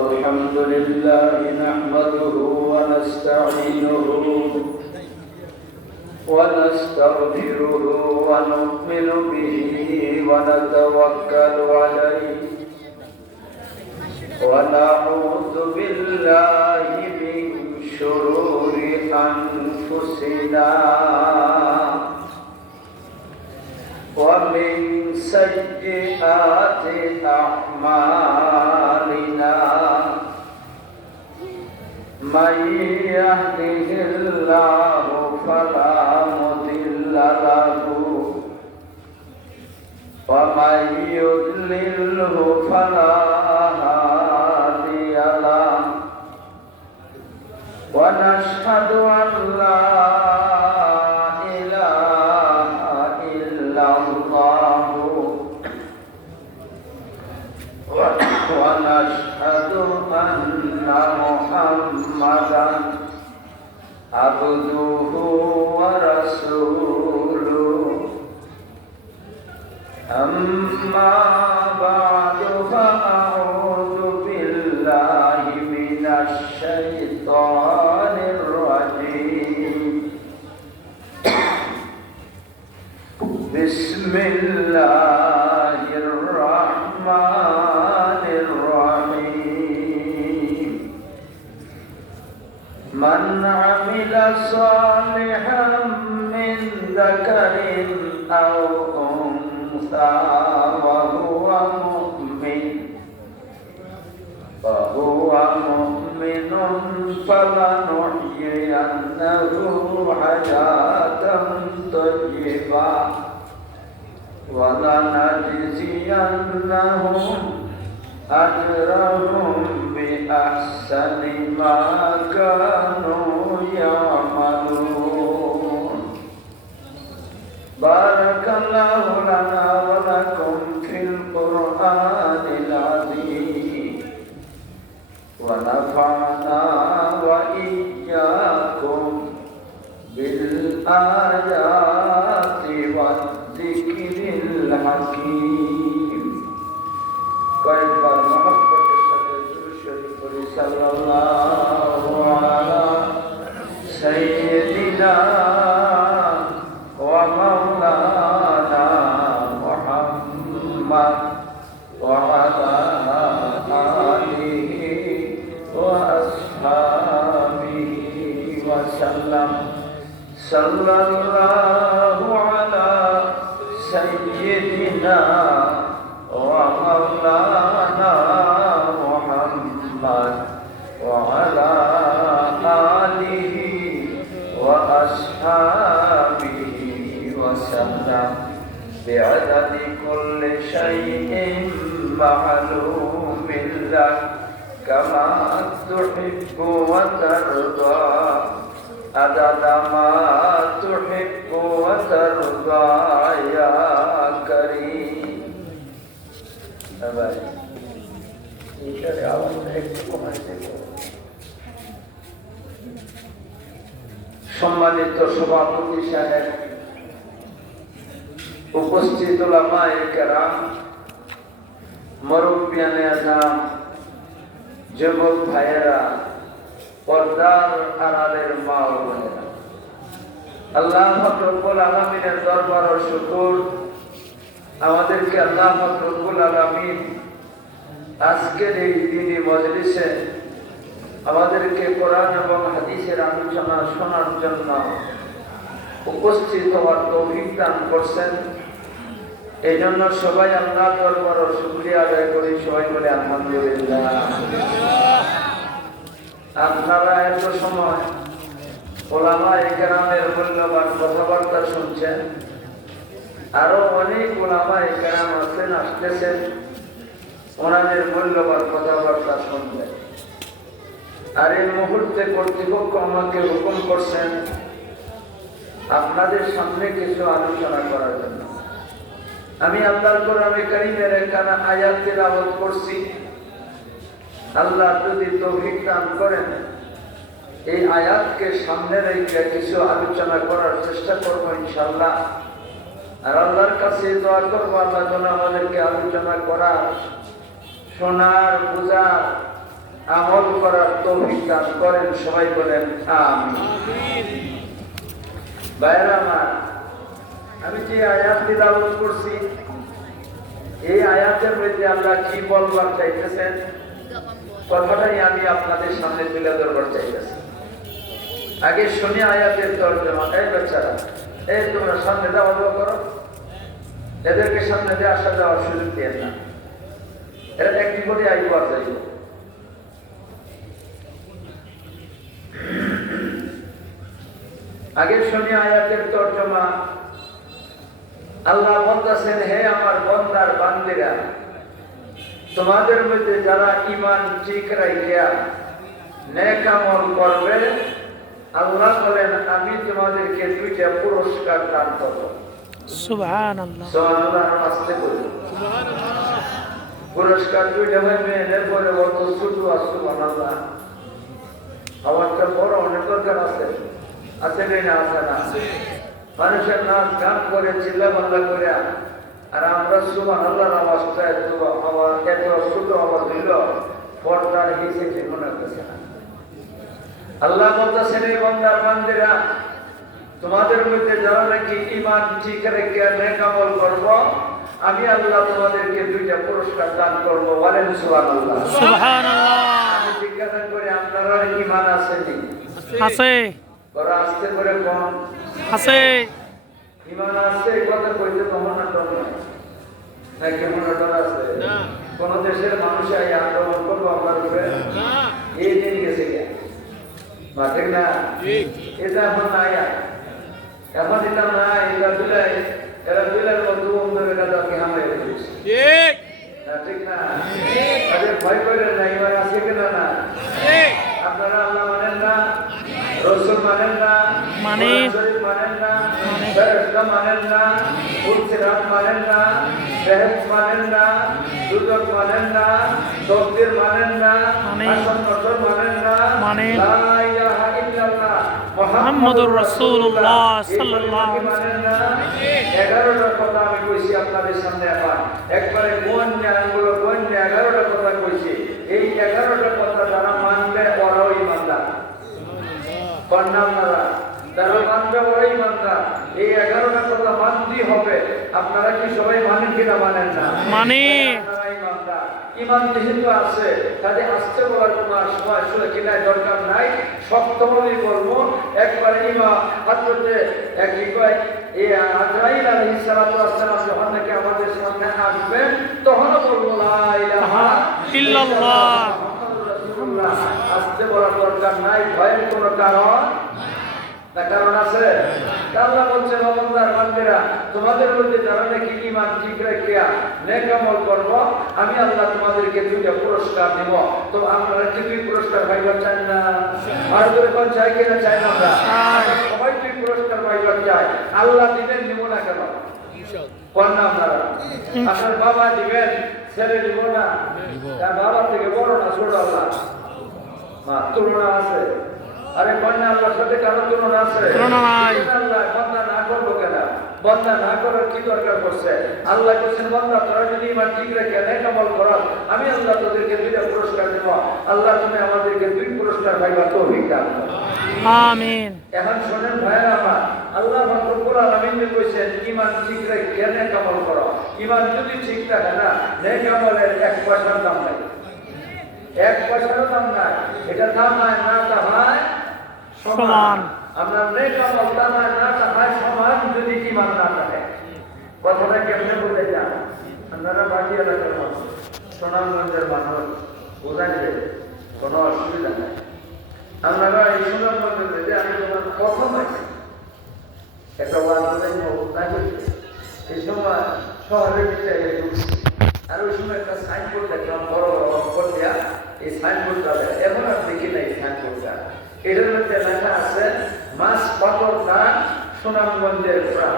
الحمد لله نحمده ونستعينه ونستغفره ونؤمن به ونتوكل عليه ونعوذ بالله من شرور أنفسنا ومن سيئات أعمالنا من يهده الله فلا مضل له ومن يضلله فلا هادي له ونشهد أن لا ونشهد أن محمدا عبده ورسوله أما بعد فأعوذ بالله من الشيطان الرجيم بسم الله الرحمن الرحيم من عمل صالحا من ذكر أو أنثى وهو مؤمن فلنحيينه حياة طيبة ولنجزينهم أجرهم بأحسن ما كانوا يعملون بارك الله لنا ولكم في القرآن العظيم ونفعنا وإياكم بالآيات والذكر الحكيم কয়েকবার মহব্বতের সাথে দুরূদ শরীফ পড়ি সাল্লাল্লাহু আলা সাইয়্যিদিনা ওয়া মাওলানা মুহাম্মদ ওয়া আলা আলিহি ওয়া আসহাবিহি ওয়া সাল্লাম সাল্লাল্লাহু আলা সাইয়্যিদিনা ومولانا محمد وعلى آله وأصحابه وسلم بعدد كل شيء معلوم لك كما تحب وترضى عدد ما تحب وترضى يا كريم সম্মানিত সভাপতি সাহেব, উপস্থিত উলামায়ে কেরাম, মুরব্বিয়ানে আযম, যুবক ভাইয়েরা, পর্দার আড়ালের মা ও বোনেরা, আল্লাহ পাক রব্বুল আলামিনের দরবার ও শুকর আমাদেরকে আল্লাহ পাক রব্বুল আলামিন আজকের এই দিনী মজলিসে আমাদেরকে কোরআন এবং হাদিসের আলোচনা শোনার জন্য উপস্থিত হওয়ার তৌফিক দান করছেন। এই জন্য সবাই আল্লাহর দরবার ও শুকরিয়া আদায় করি। সবাই বলে আলহামদুলিল্লাহ। আপনারা এত সময় উলামায়ে কেরামের মূল্যবান কথাবার্তা শুনছেন, আরো অনেক উলামায়ে কেরাম আছেন, আসতেছেন, ওনাদের মূল্যবান কথাবার্তা শুনবেন। আর এই মুহূর্তে কর্তৃপক্ষ আমাকে হুকুম করছেন আপনাদের সামনে কিছু আলোচনা করার জন্য। আমি আল্লাহর কোরআনে কারীমের একখানা আয়াত তেলাওয়াত করছি। আল্লাহ যদি তৌফিক দান করেন এই আয়াতকে সামনে রেখে কিছু আলোচনা করার চেষ্টা করবো ইনশাআল্লাহ। আর আল্লাহর কাছে দোয়া করবো আল্লাহ যেন আমাদেরকে আলোচনা করার, শোনার, বোঝার আমল করার তৌফিক দান করেন, সবাই বলেন আমিন। ভাইরা আমার, আমি যে আয়াত তিলাওয়াত করছি, এই আয়াতের মধ্যে আল্লাহ কি বলবার চাইতেছেন কথাটাই আমি আপনাদের সামনে তুলে ধরবার চাইতেছি। আগে শুনি আয়াতের তর্জমা। এই বাচ্চারা, এই তোমরা সামনে যাওয়া যাওয়া করো, এদেরকে সামনে দিয়ে আসা যাওয়ার সুযোগ দিয়ে না, এরা একটি করে আইব আর যাইব। আগে শুনি আয়াতের তর্জমা। আল্লাহ বলতেছেন, হে আমার বান্দার বান্দিরা, তোমাদের মধ্যে যারা ঈমান ঠিক রাখিয়া নেক আমল করবে, আল্লাহ বলেন আমি তোমাদেরকে দুইটা পুরস্কার দান করব। সুবহানাল্লাহ। সুবহানাল্লাহ। আস্তে বলুন সুবহানাল্লাহ। পুরস্কার দুইটা হবে, এরপরে বলতো শুধু সুবহানাল্লাহ। আওয়াজটা বড় অনেক দরকার আছে, আছে না? আছে না? মানুষের নাচ গান করে চিল্লাপাল্লা করে, আর আমরা সুবহানাল্লাহর আওয়াজটা এত ছোট আওয়াজ হইল পর্দার হিসেবে মনে হচ্ছে না। আল্লাহ বলতেছেন, এই বান্দার বান্দিরা, তোমাদের মধ্যে যারা নাকি ঈমান ঠিক রেখে নেক আমল করব, আমি আল্লাহ তোমাদেরকে দুইটা পুরস্কার দান করব। বলেন সুবহানাল্লাহ। সুবহানাল্লাহ। আমি জিজ্ঞাসা করি, আপনারা ঈমান আছে নি? আছে। বড় আস্তে করে কোন আছে। ঈমান আছে এই কথা কইতে তো মনে ডর নাই, নাকি মনে ডর আছে? কোন দেশের মানুষ এই আক্রমণ করবো আপনার উপরে? এই দিন গেছে গে মা, ঠিক না? এটা এখন নাই, এখন এটা নাই। এরা দুলের মতো অন্ধের কাছে হামলে করেছে, ঠিক না? আরে ভয় করে না, ঈমান আছে কিনা না? আপনারা আল্লাহ মানেন না, রাসূল মানেন না, মানেন না, ফেরেশতা মানেন না, ফুলসিরাত মানেন না, বেহেশত মানেন না, দুজক মানেন না, তকদীর মানেন না, হাসান নসর মানেন না, লা ইলাহা ইল্লাল্লাহ মুহাম্মাদুর রাসূলুল্লাহ সাল্লাল্লাহু আলাইহি ওয়াসাল্লাম। 11টা কথা আমি কইছি আপনাদের সামনে। এখন একবারে গোয়েন্দা আঙ্গুলো গোয়েন্দা 11টা কথা কইছি। এই 11টা কথা যারা মানবে ওরাও ঈমানদার। আপনারা যারা মানবে ওরাই ঈমানদার। এই 11টা কথা মানতেই হবে। আপনারা কি সবাই মানেন কিনা? মানেন না? মানে ঈমানদার। ঈমান যেহেতু আছে, তাহলে আসতে বলার কোনো সময় কিনা দরকার নাই, সপ্তমই বলবো। একবারে ঈমান হাজরতে একই কয়, এই আজরাইল আলাইহিস সালাতু ওয়াস সালাম যখন নাকি আমাদের সামনে আসবেন, তখনও বলবো লা ইলাহা ইল্লাল্লাহ মুহাম্মাদুর রাসূলুল্লাহ। আসতে বলার দরকার নাই, ভয়ের কোনো কারণ না। কারণ আছে? আল্লাহ বলছেন, বান্দার বান্দিরা, তোমাদের মধ্যে যারা নাকি ঈমান ঠিক রাখিয়া নেক আমল করব, আমি আল্লাহ তোমাদেরকে দুইটা পুরস্কার দেব। তো আপনারা কি দুই পুরস্কার পাইবার চান না? আর ধরে কোন চাই কিনা? চাই না? আমরা সবাই দুই পুরস্কার পাইবার চাই। আল্লাহ দিবেন, দিব না কেন? কোন না? আপনারা আপনার বাবা দিবেন, ছেলে দিব না? তার বাবা থেকে বড় না ছোট? আল্লাহ মা তুলনা আছে? আরে বন্যা আল্লাহর সাথে কারো তুলনা আছে? আল্লাহ বন্দা না করবো কেন? বন্দা না করার কি দরকার পড়ছে? আল্লাহ বলছেন, বন্দা তোরা যদি ঈমান ঠিক রেখে নেক আমল করো, আমি আল্লাহ তোদেরকে দুইটা পুরস্কার দেব। আল্লাহ তুমি আমাদেরকে দুই পুরস্কার পাইবার তৌফিক দান করো। আমিন। এখন শুনেন ভাইরা আমার, আল্লাহ রব্বুল আলামিন কইছেন ঈমান ঠিক রেখে নেক আমল করো। ঈমান যদি ঠিক থাকে না, নেক আমলের 1 পয়সার দাম নাই, 1 পয়সারও দাম নাই। এটা দাম নাই না তাহায় সমান। আমরা নেক আমল দাম নাই না তাহায় সমান যদি ঈমান না থাকে। কথাটা কেমনে বলতে চান? আপনারা বাকি এলাকার মানুষ, সুনামগঞ্জের মানুষ, বোঝা যাবে, কোনো অসুবিধা নাই। আপনারা এই সুনামগঞ্জের মধ্যে আমি তোমার প্রথম আছি একটা ওয়ার্ডের অবস্থা হয়েছে। এই সময় শহরের ভিতরে ঢুকছি, আর ওই সময় একটা সাইনবোর্ড দেখলাম, বড় বড় অক্ষর দেয়া। এই সাইনবোর্ডটা এখন আর দেখি না। এই সাইনবোর্ডটা, এটার মধ্যে লেখা আছে, মাছ পাথর দান সুনামগঞ্জের প্রাণ।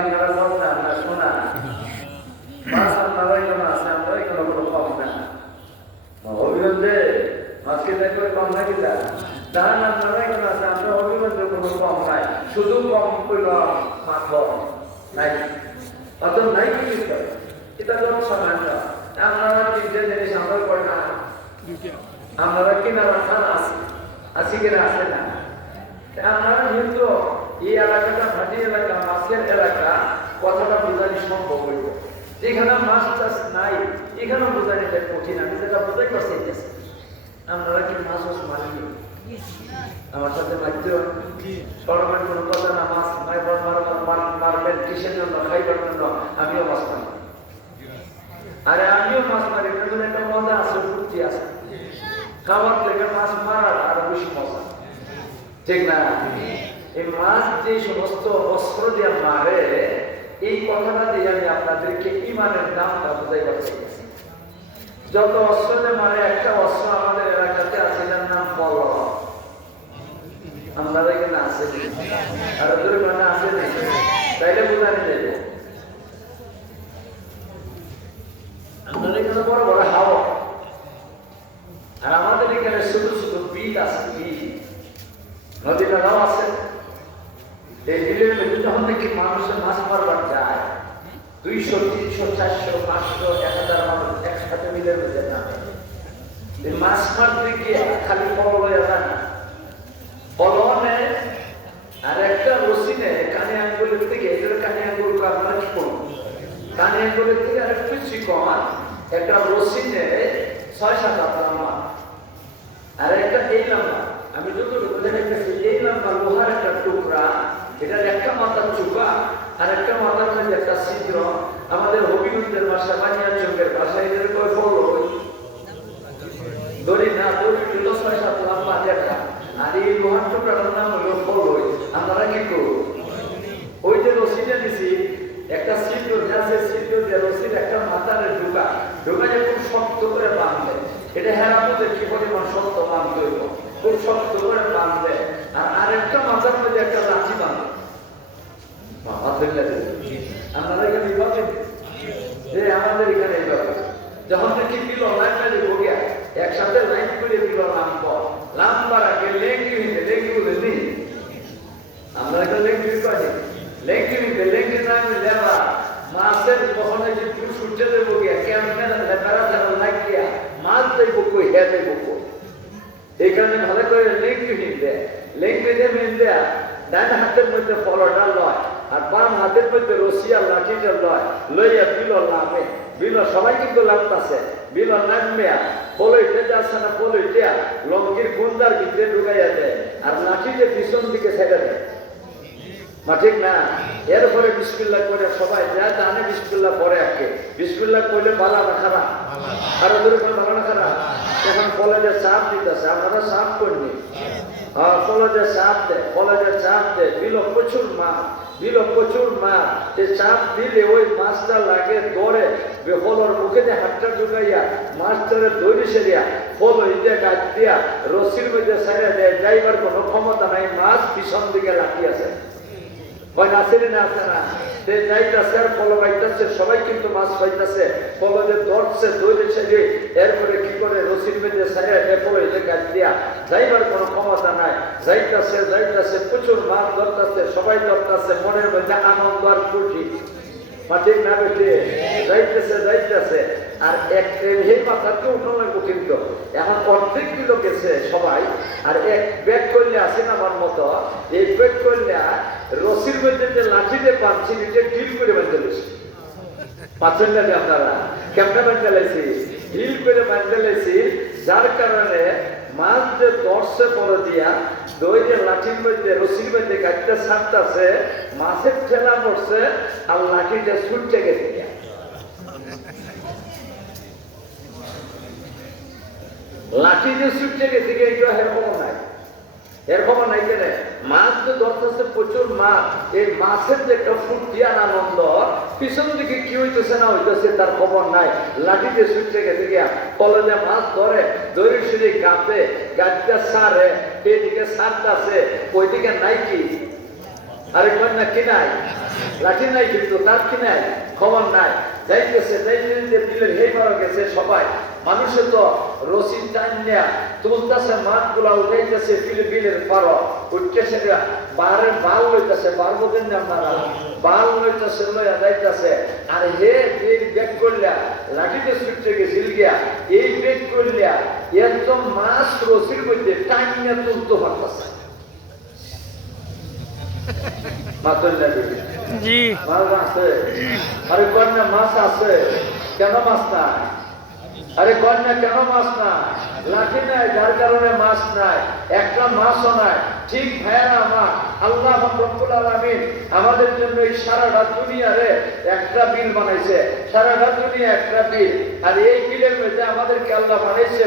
আপনারা বলছেন না শোনা মাছ, আপনারা এখানে আছে, আমরা এখানে কোনো কম না। অভিনন্দে মাছকে দেখ করে কম নাকি? দান আপনারা এখানে আছে, আমরা অভিনন্দে কোনো কম নাই। শুধু কম করল পাথর নাই, পাথর নাই কি? এটা তো সামান্য। আপনারা আপনারা কিনারা খান আসি কিনা আসে না আপনারা কিন্তু এই এলাকাটা ভাটি এলাকা মাছের এলাকা কথাটা বোঝানি সম্ভব হইব যেখানে মাছ চাষ নাই এখানে বোঝানিটা কঠিন আমি যেটা বোঝাই করতে আপনারা কি মাছ মারেনি আমার সাথে বাধ্য সরকার কোনো কথা না মাছ মারবেন কিসের জন্য খাইবার জন্য আমিও মাছ মারি আরে আমিও মাছ মারি কিন্তু একটা মজা আছে ফুর্তি আছে খাবার থেকে মাছ মারার আরো বেশি মজা ঠিক না এই মাছ যে সমস্ত অস্ত্র দিয়ে মারে এই কথাটা দিয়ে আমি আপনাদেরকে ইমানের দামটা বোঝাইবার চাইছি যত অস্ত্র দিয়ে মারে একটা অস্ত্র আমাদের এলাকাতে আছে যার নাম বল আপনারা এখানে আছে আর ওদের মানে আছে না তাইলে বোঝানি যাইব আপনাদের এখানে বড় বড় হাওয়া আর আমাদের এখানে ছোট ছোট বিল আছে বিল নদী নালাও আছে এই বিলের মধ্যে যখন দেখি মানুষের মাছ মারবার যায় 200, 300, 400, 500, 1000 মানুষ একসাথে বিলের মধ্যে নামে এই মাছ মারতে গিয়ে খালি পল হয়ে যায় না পলনে আর একটা রশি নেয় কানে আঙ্গুলের থেকে এদের কানে আঙ্গুল আপনারা কি করুন কানে আঙ্গুলের থেকে আর একটু চিকন একটা রশি নেয় 6-7 হাত লম্বা আর একটা এই লম্বা আমি যতটুকু দেখেছি এই লম্বা লোহার একটা টুকরা এটার একটা মাথার চুপা আর একটা মাথার মধ্যে একটা ছিদ্র আমাদের হবিগঞ্জের ভাষা বানিয়া চোখের ভাষা এদের কয় ফল দড়ি না দড়ি 6-7 লম্বা একটা আর এই লোহার টুকরাটার নাম হলো ফল আপনারা কি করবো ওই যে রশিটা দিছি একটা ছিদ্র আছে ছিদ্র দিয়ে রশির একটা মাথার ঢোকা ঢোকায় খুব শক্ত করে বাঁধবে এটা হেরামতের কি পরিমাণ শক্ত বাঁধতে হইব খুব শক্ত করে বাঁধবে আর আরেকটা মাথার মধ্যে একটা লাঠি বাঁধবে আপনারা এখানে এইভাবে আমাদের এখানে এইভাবে যখন দেখি কিলো লাইন মেলে বগিয়া একসাথে লাইন করে দিল লাম্বার আগে লেঙ্গি বলে নি আমরা একটা লেঙ্গি পাই লেঙ্গি নামে লেবা মাছের কখনো যে সূর্য দেবো গিয়া কেমন লেবারা যেন লাগিয়া মাছ দেব কই হে দেব কই এই কারণে ভালো করে লেঙ্গি দিয়ে মেন দেয়া ডান হাতের মধ্যে ফলটা লয় আর বাম হাতের মধ্যে রশিয়া লাঠিটা লয় লইয়া বিল নামে বিল সবাই কিন্তু নামতাছে বিল নামবে পলইতে যাচ্ছে না পলইতে লঙ্কির গুন্দার ভিতরে ঢুকাইয়া দেয় আর লাঠিতে পিছন দিকে ছেড়ে দেয় মা ঠিক না এরপরে বিসমিল্লাহ করে সবাই যা জানে বিসমিল্লাহ পরে আগে বিসমিল্লাহ করলে ভালো না খারাপ আর ওদের কোনো ভালো না খারাপ এখন কলেজে চাপ দিতেছে আমরা চাপ করিনি কলেজে চাপ দেয় বিল প্রচুর মাছ এই চাপ দিলে ওই মাছটা লাগে দৌড়ে ফলর মুখে যে হাতটা ঢুকাইয়া মাছটারে দৌড়ি সেরিয়া ফল ইন্দে গাছ দিয়া রশির মধ্যে ছেড়ে দেয় যাইবার কোনো ক্ষমতা নাই মাছ পিছন দিকে লাঠিয়েছে সবাই কিন্তু মাছ পাইতেছে ফলতে ধরছে দৌড়ে ছেড়ে এরপরে কি করে রশির মধ্যে গাছ দিয়া যাইবার কোনো ক্ষমতা নাই যাইতেছে প্রচুর মাছ ধরতেছে সবাই ধরতেছে মনের মধ্যে আনন্দ আর খুশি ঠিক না বেশি যাইতেছে আর এই মাথাকে উঠানো লাগবো কিন্তু এখন অর্ধেক কিলো গেছে সবাই আর এক ব্যাগ করলে আসেন আমার মতো এই ব্যাগ করলে রশির মধ্যে যে লাঠিতে পাচ্ছি নিজে ডিল করে বাঁধতে লেছি পাচ্ছেন না যে আপনারা কেমনে বাঁধতে লেছি ডিল করে বাঁধতে লেছি যার কারণে মাছ যে দর্শে পরে দিয়া দই যে লাঠির মধ্যে রশির মধ্যে গাছটা ছাড়তেছে মাছের ঠেলা পড়ছে আর লাঠিটা ছুটতে গেছে লাঠি যে ছুটতে গেছে এইটা এরকম নাই কেন মাছ যে ধরতেছে প্রচুর মাছ এই মাছের যে একটা ফুর্তি আর আনন্দ পিছন দিকে কি হইতেছে না হইতেছে তার খবর নাই লাঠিতে ছুটতে গেছে গিয়া কলেজে মাছ ধরে দড়ি সিঁড়ি গাছটা সারে এইদিকে সারতেছে ওইদিকে নাই কি আরেক না কি নাই লাঠি নাই কিন্তু তার কি নাই খবর নাই যাইতেছে বিলের হেই মারা গেছে সবাই মানুষে তো রশি টানিয়া তুলতেছে মাছগুলা উঠাইতেছে বিলের পার উঠতেছে বারের বাল লইতেছে বার বোঝেন না আপনারা বাল লইতেছে লইয়া যাইতেছে আর হে বিল ব্যাগ করলে লাঠিতে ছুটতে গেছিল গিয়া এই বেগ করলিয়া একদম মাছ রসির মধ্যে টাইমিয়া তুলতে পারতেছে জি মাছ আছে আরে কন্যা মাছ আছে কেন মাছ নাই আরে কন্যা কেন মাছ নাই লাঠি নাই যার কারণে মাছ নাই একটা মাছও নাই ঠিক ভাইয়েরা আমার আল্লাহ রব্বুল আলামিন আমাদের জন্য এই সারাটা দুনিয়ারে একটা বিল বানাইছে সারাটা দুনিয়া একটা বিল আর এই বিলের মধ্যে আমাদেরকে আল্লাহ বানাইছে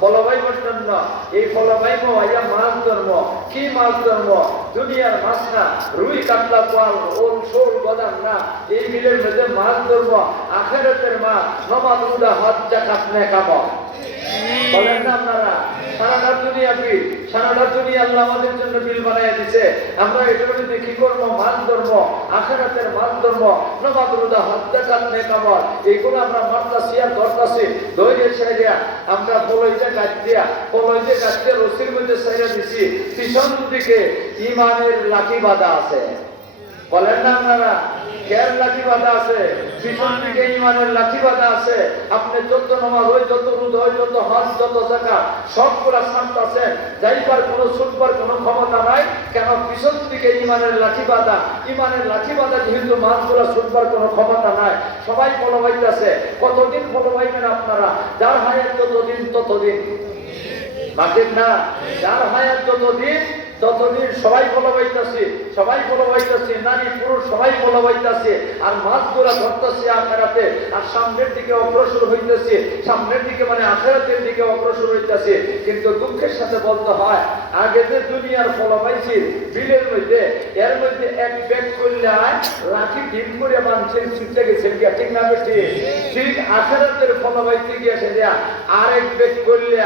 ফলবাইবার জন্য এই ফলবাইব আইয়া মাছ ধর্ম কি মাছ ধর্ম দুনিয়ার মাছ না রুই কাতলা পাল ওল শোল গদান না এই বিলের মধ্যে মাছ ধর্ম আখিরাতের মাছ নামাজ রোজা হজ যাকাত নেক আমল বলেন না আপনারা সারাটা দুনিয়া বিল সারাটা দুনিয়া আল্লাহ আমাদের জন্য বিল বানায় দিছে আমরা এটার মধ্যে কি করবো মাছ ধর্ম আখিরাতের মাছ ধর্ম নামাজ রোজা হজ যাকাত নেক আমল এইগুলো আমরা মারতাছি আর ধরতাছি ধৈর্যের সাইডে আমরা ফলইতে গাছ দিয়া রশির মধ্যে সাইডে দিছি পিছন দিকে ইমানের লাঠি বাঁধা আছে বলেন না আপনারা কেয়ার লাঠি বাঁধা আছে পিছন দিকে ইমানের লাঠি বাঁধা আছে আপনি যত নামাজ হয় যত রোজা হয় যত হজ যত যাকাত সবগুলা ছাড়তাছেন যাইবার কোনো ছুটবার কোনো ক্ষমতা নাই কেন পিছন দিকে ইমানের লাঠি বাঁধা যেহেতু মাছগুলা ছুটবার কোনো ক্ষমতা নাই সবাই ফলো পাইতেছে কতদিন ফলো পাইবেন আপনারা যার হায়াত যতদিন ততদিন মাটির না যার হায়াত যতদিন সবাই ফলো পাইতাছে নারী পুরুষ সবাই ফলো পাইতাছে আর মাছগুলা ধরতেছে আখিরাতে আর সামনের দিকে অগ্রসর হইতেছে সামনের দিকে মানে আখিরাতের দিকে অগ্রসর হইতেছে কিন্তু দুঃখের সাথে বলতে হয় আগে যে দুনিয়ার ফলো পাইছি বিলের মধ্যে এর মধ্যে এক ব্যাগ করলে লাঠি ডিম করে বাঁধছেন ছুটতে গেছেন গিয়া ঠিক না বেশি ঠিক আখিরাতের ফলো পাইতে গিয়ে সে দেয়া আরেক ব্যাগ করলে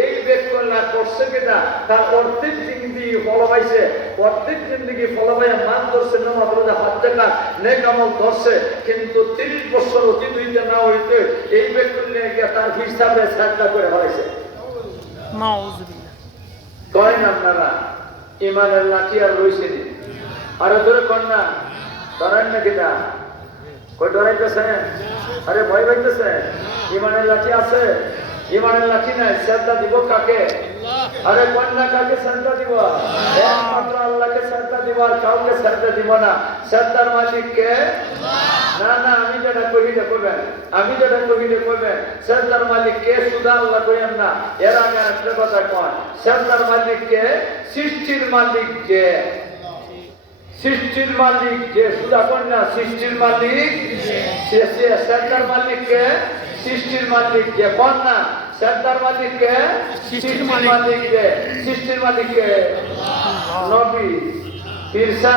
এই ব্যাগ করলে করছে কিনা তার অর্ধেক জিন্দিগি ফলো পাইছে প্রত্যেক জিন্দিগি ফলো পাইয়া মান ধরছে নামাজ রোজা হজ যাকাত নেক আমল ধরছে কিন্তু 30 বছর অতীত হইতে না হইতে এই ব্যাগ করলে গিয়া তার হিসাবে সাজদা করে ফেলাইছে নাউজুবিল্লাহ করেন আপনারা ইমানের লাঠি আর রইছে নি আরে ধরে কন্যা ধরেন না কিনা কই ডরাইতেছে আরে ভয় পাইতেছে ইমানের লাঠি আছে ইমানের লাঠি নাই শ্রদ্ধা দিব কাকে আরে কন্যা কাকে শ্রদ্ধা দিব একমাত্র আল্লাহকে শ্রদ্ধা দিব আর কাউকে শ্রদ্ধা দিব না শ্রদ্ধার মালিককে না না আমি যেটা কহিলে কইবেন শ্রদ্ধার মালিক কে সুদা আল্লাহ কইেন না এর আগে একটা কথা কয় শ্রদ্ধার মালিক কে সৃষ্টির মালিক যে সুদা কন্যা সৃষ্টির মালিক শ্রদ্ধার মালিক কে সৃষ্টির মালিক যে কন্যা শ্রদ্ধার মালিক কে সৃষ্টির মালিক কে নবী পীরসা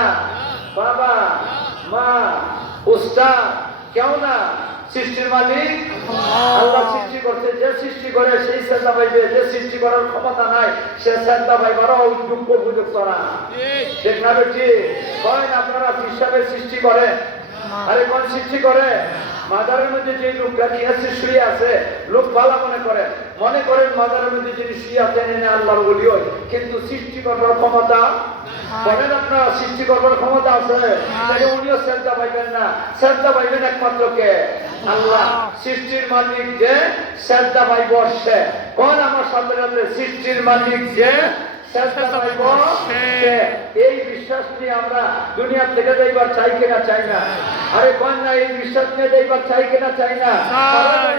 বাবা মা উস্তাদ কেউ না সৃষ্টির মালিক আল্লাহ সৃষ্টি করছে যে সৃষ্টি করে সেই শ্রদ্ধা পাইবে যে সৃষ্টি করার ক্ষমতা নাই সে শ্রদ্ধা পাইবারও উপযুক্ত না ঠিক না বেটি করেন আপনারা হিসাবের সৃষ্টি করে আরে কোন সৃষ্টি করে মাজারের মধ্যে যে লোকটা শুয়ে আছে লোক ভালো মনে করেন মাজারের মধ্যে যিনি শুয়ে আছেন এনে আল্লাহর ওলি হয় কিন্তু সৃষ্টি করবার ক্ষমতা বলেন আপনারা সৃষ্টি করবার ক্ষমতা আছে তাহলে উনিও শ্রদ্ধা পাইবেন না শ্রদ্ধা পাইবেন একমাত্র কে আল্লাহ সৃষ্টির মালিক যে শ্রদ্ধা পাইব সে কোন আমার সামনে সৃষ্টির মালিক যে এই বিশ্বাস নিয়ে আমরা দুনিয়া থেকে যাইবার চাই কিনা চাই না আরে কন্যা এই বিশ্বাস নিয়ে যাইবার চাই কিনা চাই না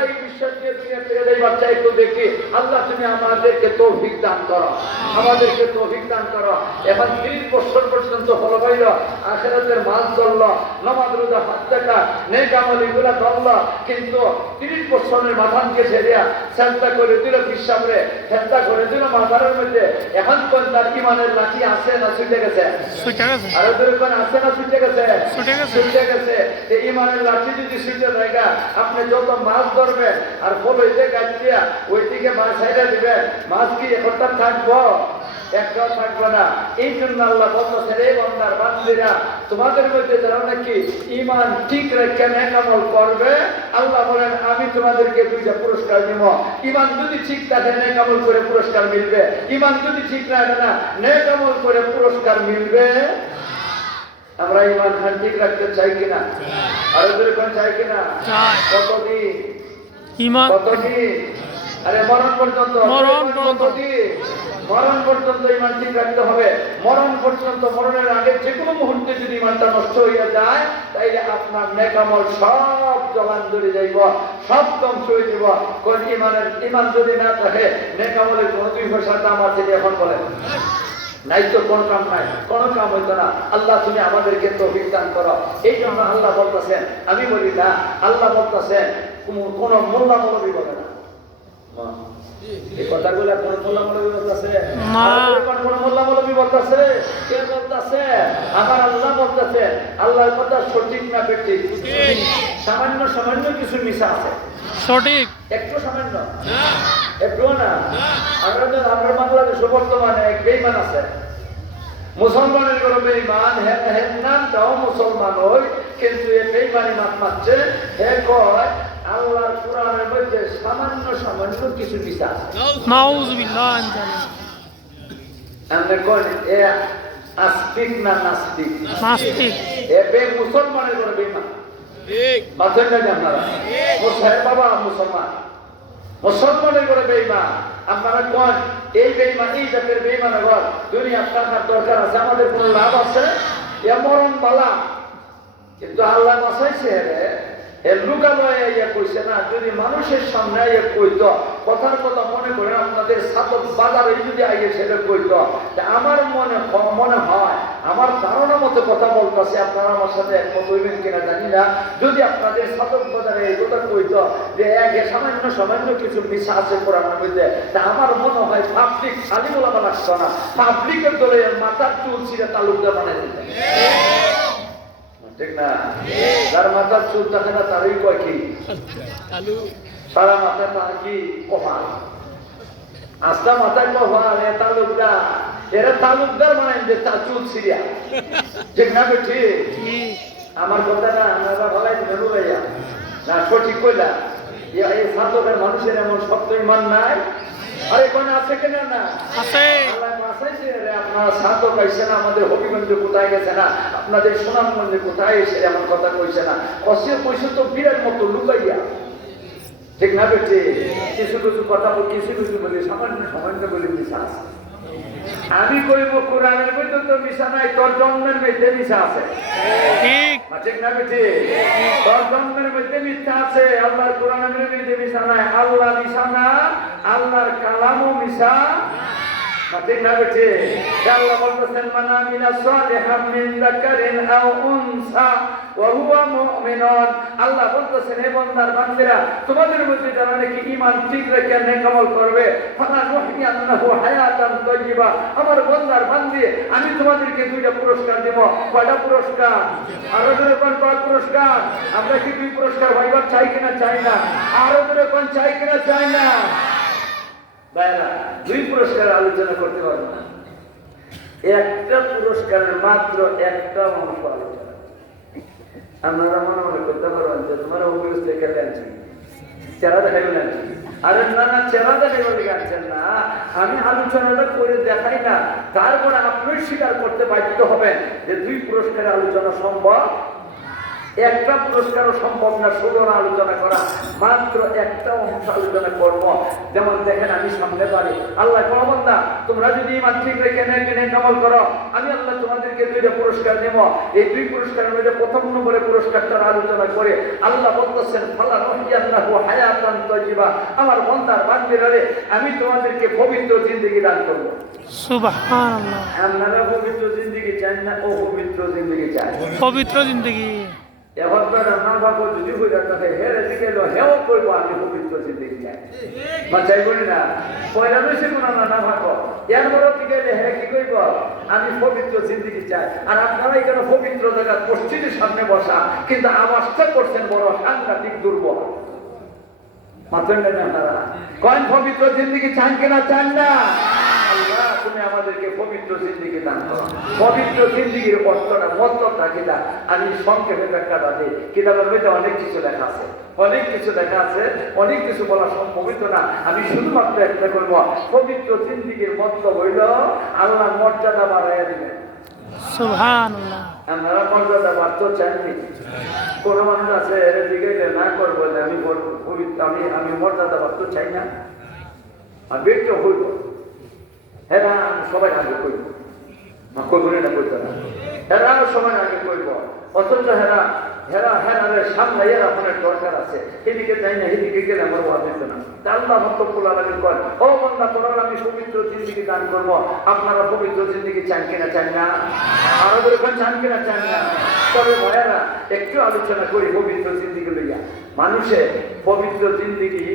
এই বিশ্বাস নিয়ে দুনিয়া থেকে যাইবার চাই তো দেখি আল্লাহ তুমি আমাদেরকে তৌফিক দান করো এখন 30 বছর পর্যন্ত ফলো পাইল আখিরাতের মাছ ধরল নামাজ রোজা হজ যাকাত নেক আমল এগুলা ধরল কিন্তু 30 বছরের মাথানকে ছেড়িয়া শ্রদ্ধা করে দিল বিশ্বাসরে শ্রদ্ধা করে দিল মাথার মধ্যে এখন কোন তার ইমানের লাঠি আছে না ছুটে গেছে আরো কোন আছে না ছুটে গেছে এই ইমানের লাঠি যদি ছুটে জায়গা আপনি যত মাছ ধরবেন আর ফলইতে গাছ দিয়া ওইদিকে মাছ ছাইড়া দিবেন মাছ কি একটা থাকবো একটাও থাকবে না এই জন্য আল্লাহ বলতেছে রে বান্দার বান্দিরা তোমাদের মধ্যে যারা নাকি ঈমান ঠিক রেখে নেক আমল করবে আল্লাহ বলেন আমি তোমাদেরকে 2টা পুরস্কার দেব ঈমান যদি ঠিক থাকে নেক আমল করে পুরস্কার মিলবে ঈমান যদি ঠিক থাকে না নেক আমল করে পুরস্কার মিলবে আমরা ইমান খান ঠিক রাখতে চাই কিনা? আরো দূরে কোন চাই কিনা? চাই। কতদিন? ইমান কতদিন? আরে মরণ পর্যন্ত। মরণ পর্যন্ত। কতদিন? মরণ পর্যন্ত ইমান ঠিক রাখতে হবে। মরণ পর্যন্ত, মরণের আগে যে কোনো মুহূর্তে যদি ইমানটা নষ্ট হইয়া যায়, তাইলে আপনার নেক আমল সব জলান ধরে যাইব, সব ধ্বংস হয়ে যাব। কোন ইমান যদি না থাকে, নেক আমলের কোনো দুই পয়সার দাম আছে এখন বলেন? নাই তো, কোন কাম নাই, কোন কাম হইতো না। আল্লাহ তুমি আমাদেরকে তৌফিক দান করো। এই জন্য আল্লাহ বলতেছেন, আমি বলি না, আল্লাহ বলতেছেন কোন মোল্লা মৌলবী বলে না। এই কথাগুলো কোন মোল্লা মৌলবী বলতেছে? কোন মোল্লা মৌলবী বলতেছে? কে বলতেছে? আমার আল্লাহ বলতেছে। আল্লাহর কথা সঠিক না বেঠিক? সামান্য সামান্য কিছু মিশা আছে। সঠিক একটু সামান্য, একটু না। আমরা বাংলাদেশে বর্তমানে এক বেঈমান আছে, মুসলমানের কোনো বেঈমান, হ্যাঁ নামটাও মুসলমান হই, কিন্তু এ বেঈমানি মাত মারছে। হে কয় আল্লাহর কোরআনের মধ্যে সামান্য সামান্য কিছু মিশা আছে। নাউযুবিল্লাহ আনজানি আমরা কোন এ আস্তিক না নাস্তিক? নাস্তিক। এ মুসলমানের কোনো বেঈমান ঠিক বাঁচেন না আপনারা? মুসলমান বাবা, মুসলমান, মুসলমানের করে বেঈমান। আপনারা কোন এই বেঈমান, এই জাতের বেঈমান ঘর দুনিয়ার টাকার দরকার আছে, আমাদের কোনো লাভ আছে? এ মরণ বালা, কিন্তু আল্লাহ বাঁচাইছে রে। এর লুকালয়ে ইয়ে কইছে না, যদি মানুষের সামনে ইয়ে কইত, কথার কথা মনে করেন আপনাদের সাতক বাজারে যদি আইয়ে সেটা কইত, আমার মনে হয়, আমার ধারণা মতো কথা বলতেছে, আপনারা আমার সাথে একমত হইবেন কিনা জানি না। যদি আপনাদের সাতক বাজারে এই কথা কইত যে সামান্য সামান্য কিছু মিশা আছে কোরআনের মধ্যে, তা আমার মনে হয় পাবলিক খালি ওলামা লাগতো না, পাবলিকের দলে মাথার চুল ছিঁড়ে তালুকদার বানাই দিতে। ঠিক না? যার মাথার চুল থাকে না তারই কয় কি সারা মাথায় তার কি কপাল, আস্তা মাথায় কপাল। এ তালুকদার, এরা তালুকদার বানাই যে তার চুল ছিঁড়িয়া। ঠিক না বেঠি? আমার কথা না আমরা ভালাই দিলে রুলাইয়া না, সঠিক কইলা। এই সাধকের মানুষের এমন শক্ত ইমান নাই। আরে কোন আছে কিনা? না আছে। আপনারা সাধক পাইছে না, আমাদের হবিগঞ্জে কোথায় গেছে না, আপনাদের সুনামগঞ্জে কোথায় এসে এমন কথা কইছে না। অসিয়ে কইছে তো বীরের মতো লুকাইয়া। ঠিক না বেঠি? কিছু কিছু কথা বলি, কিছু কিছু বলি, সামান্য সামান্য বলি মিশা আছে। আমি কইব কোরআনের মধ্যে তো মিশা নাই, তোর জন্মের মধ্যে মিশা আছে। ঠিক ঠিক না বেঠি? তোর জন্মের মধ্যে মিথ্যা আছে, আল্লাহর কোরআনের মধ্যে মিশা নাই। আল্লাহ মিশা না, আল্লাহর কালামও মিশা। ঠিক না বেঠি? আল্লাহ বলতেছেন মান আমিলা সালিহাম মিন যাকারিন আও উনসা ওয়া হুয়া মুমিনুন। আল্লাহ বলতেছেন হে বান্দার বান্দিরা, তোমাদের মধ্যে যারা নাকি ঈমান ঠিক রেখে নেক আমল করবে, ফানানুহিয়ান্নাহু হায়াতান তাইয়্যিবা। আমার বান্দার বান্দি, আমি তোমাদেরকে দুইটা পুরস্কার দেব। কয়টা পুরস্কার? আরো জোরে কোন কয় পুরস্কার? আমরা কি দুই পুরস্কার ভাইবার চাই কিনা? চাই না? আরো জোরে কোন চাই কিনা? চাই না? ভাইরা, দুই পুরস্কারের আলোচনা করতে পারবো না, একটা পুরস্কারের মাত্র একটা অংশ আলোচনা। আপনারা মনে মনে করতে পারবেন যে তোমার অভিযোগ থেকে আনছি, চেহারা দেখাইবে আনছি। আরে না না, চেহারা দেখাইবে লিখে আনছেন না, আমি আলোচনাটা করে দেখাই না, তারপরে আপনি স্বীকার করতে বাধ্য হবেন যে দুই পুরস্কারের আলোচনা সম্ভব, একটা পুরস্কারও সম্ভব না। 16 আলোচনা করা, মাত্র একটা অংশ আলোচনা করবো। যেমন দেখেন, আমি সামনে পারি আল্লাহ বান্দা, তোমরা যদি ঈমান ঠিক রেখে নেক আমল করো, আমি আল্লাহ তোমাদেরকে দুইটা পুরস্কার দেব। এই দুই পুরস্কারের মধ্যে প্রথম নম্বরে পুরস্কারটা আলোচনা করে আল্লাহ বলতেছেন ফালানুহিয়ান্নাহু হায়াতান তাইয়্যিবা। আমার বান্দার বান্দিরা রে, আমি তোমাদেরকে পবিত্র জিন্দেগি দান করব। সুবহানাল্লাহ। আপনারা পবিত্র জিন্দেগি চান না? ও পবিত্র জিন্দেগি চান। পবিত্র জিন্দেগি। এখন তো না ভাবো, যদি হয়ে থাকে হেরে দিকে হেও করবো, আমি পবিত্র জিন্দেগি চাই বা চাইব না। পয়লা বেশি কোনো না ভাবো, এর বড় দিকে হে কি করব, আমি পবিত্র জিন্দেগি চাই। আর আপনারা এখানে পবিত্র জায়গা মসজিদের সামনে বসা, কিন্তু আওয়াজটা করছেন বড় সাংঘাতিক দুর্বল। মাত্রেন না আপনারা কোন পবিত্র জিন্দেগি চান কিনা? চান না? আল্লাহ তুমি আমাদেরকে পবিত্র জিন্দেগি দান করো। পবিত্র জিন্দেগির অর্থটা মতলবটা কিনা আমি সংক্ষেপে ব্যাখ্যা দিই। কিতাবের মধ্যে অনেক কিছু লেখা আছে, অনেক কিছু লেখা আছে, অনেক কিছু বলা সম্ভব না। আমি শুধুমাত্র একটা করবো, পবিত্র জিন্দেগির মতলব হইল আল্লাহ মর্যাদা বাড়াইয়া দিবেন। সুবহানাল্লাহ। আপনারা মর্যাদা বাড়ত চাননি? কোন মানুষ আছে এর দিকে না করবো যে আমি আমি আমি মর্যাদা বাড়ত চাই না, আর ব্যক্তি হইব হ্যাঁ সবাই আগে করব, করবো না করতো না, হ্যাঁ সবাই আগে করব, অথচ হেরা হেরা হেরারে সামনে এরা আপনার দরকার আছে, এদিকে যাই না এদিকে গেলে আমার ওয়াজ হইতো না। আল্লাহ ভক্তকুল আলামিন করেন, ও বান্দা তোমার আমি পবিত্র জিন্দেগি দান করবো, আপনারা পবিত্র জিন্দেগি চান কিনা চান না? আরো বলেন চান কিনা চান না? তবে ভাইয়ারা একটু আলোচনা করি পবিত্র জিন্দেগি লইয়া। মানুষে পবিত্র জিন্দেগি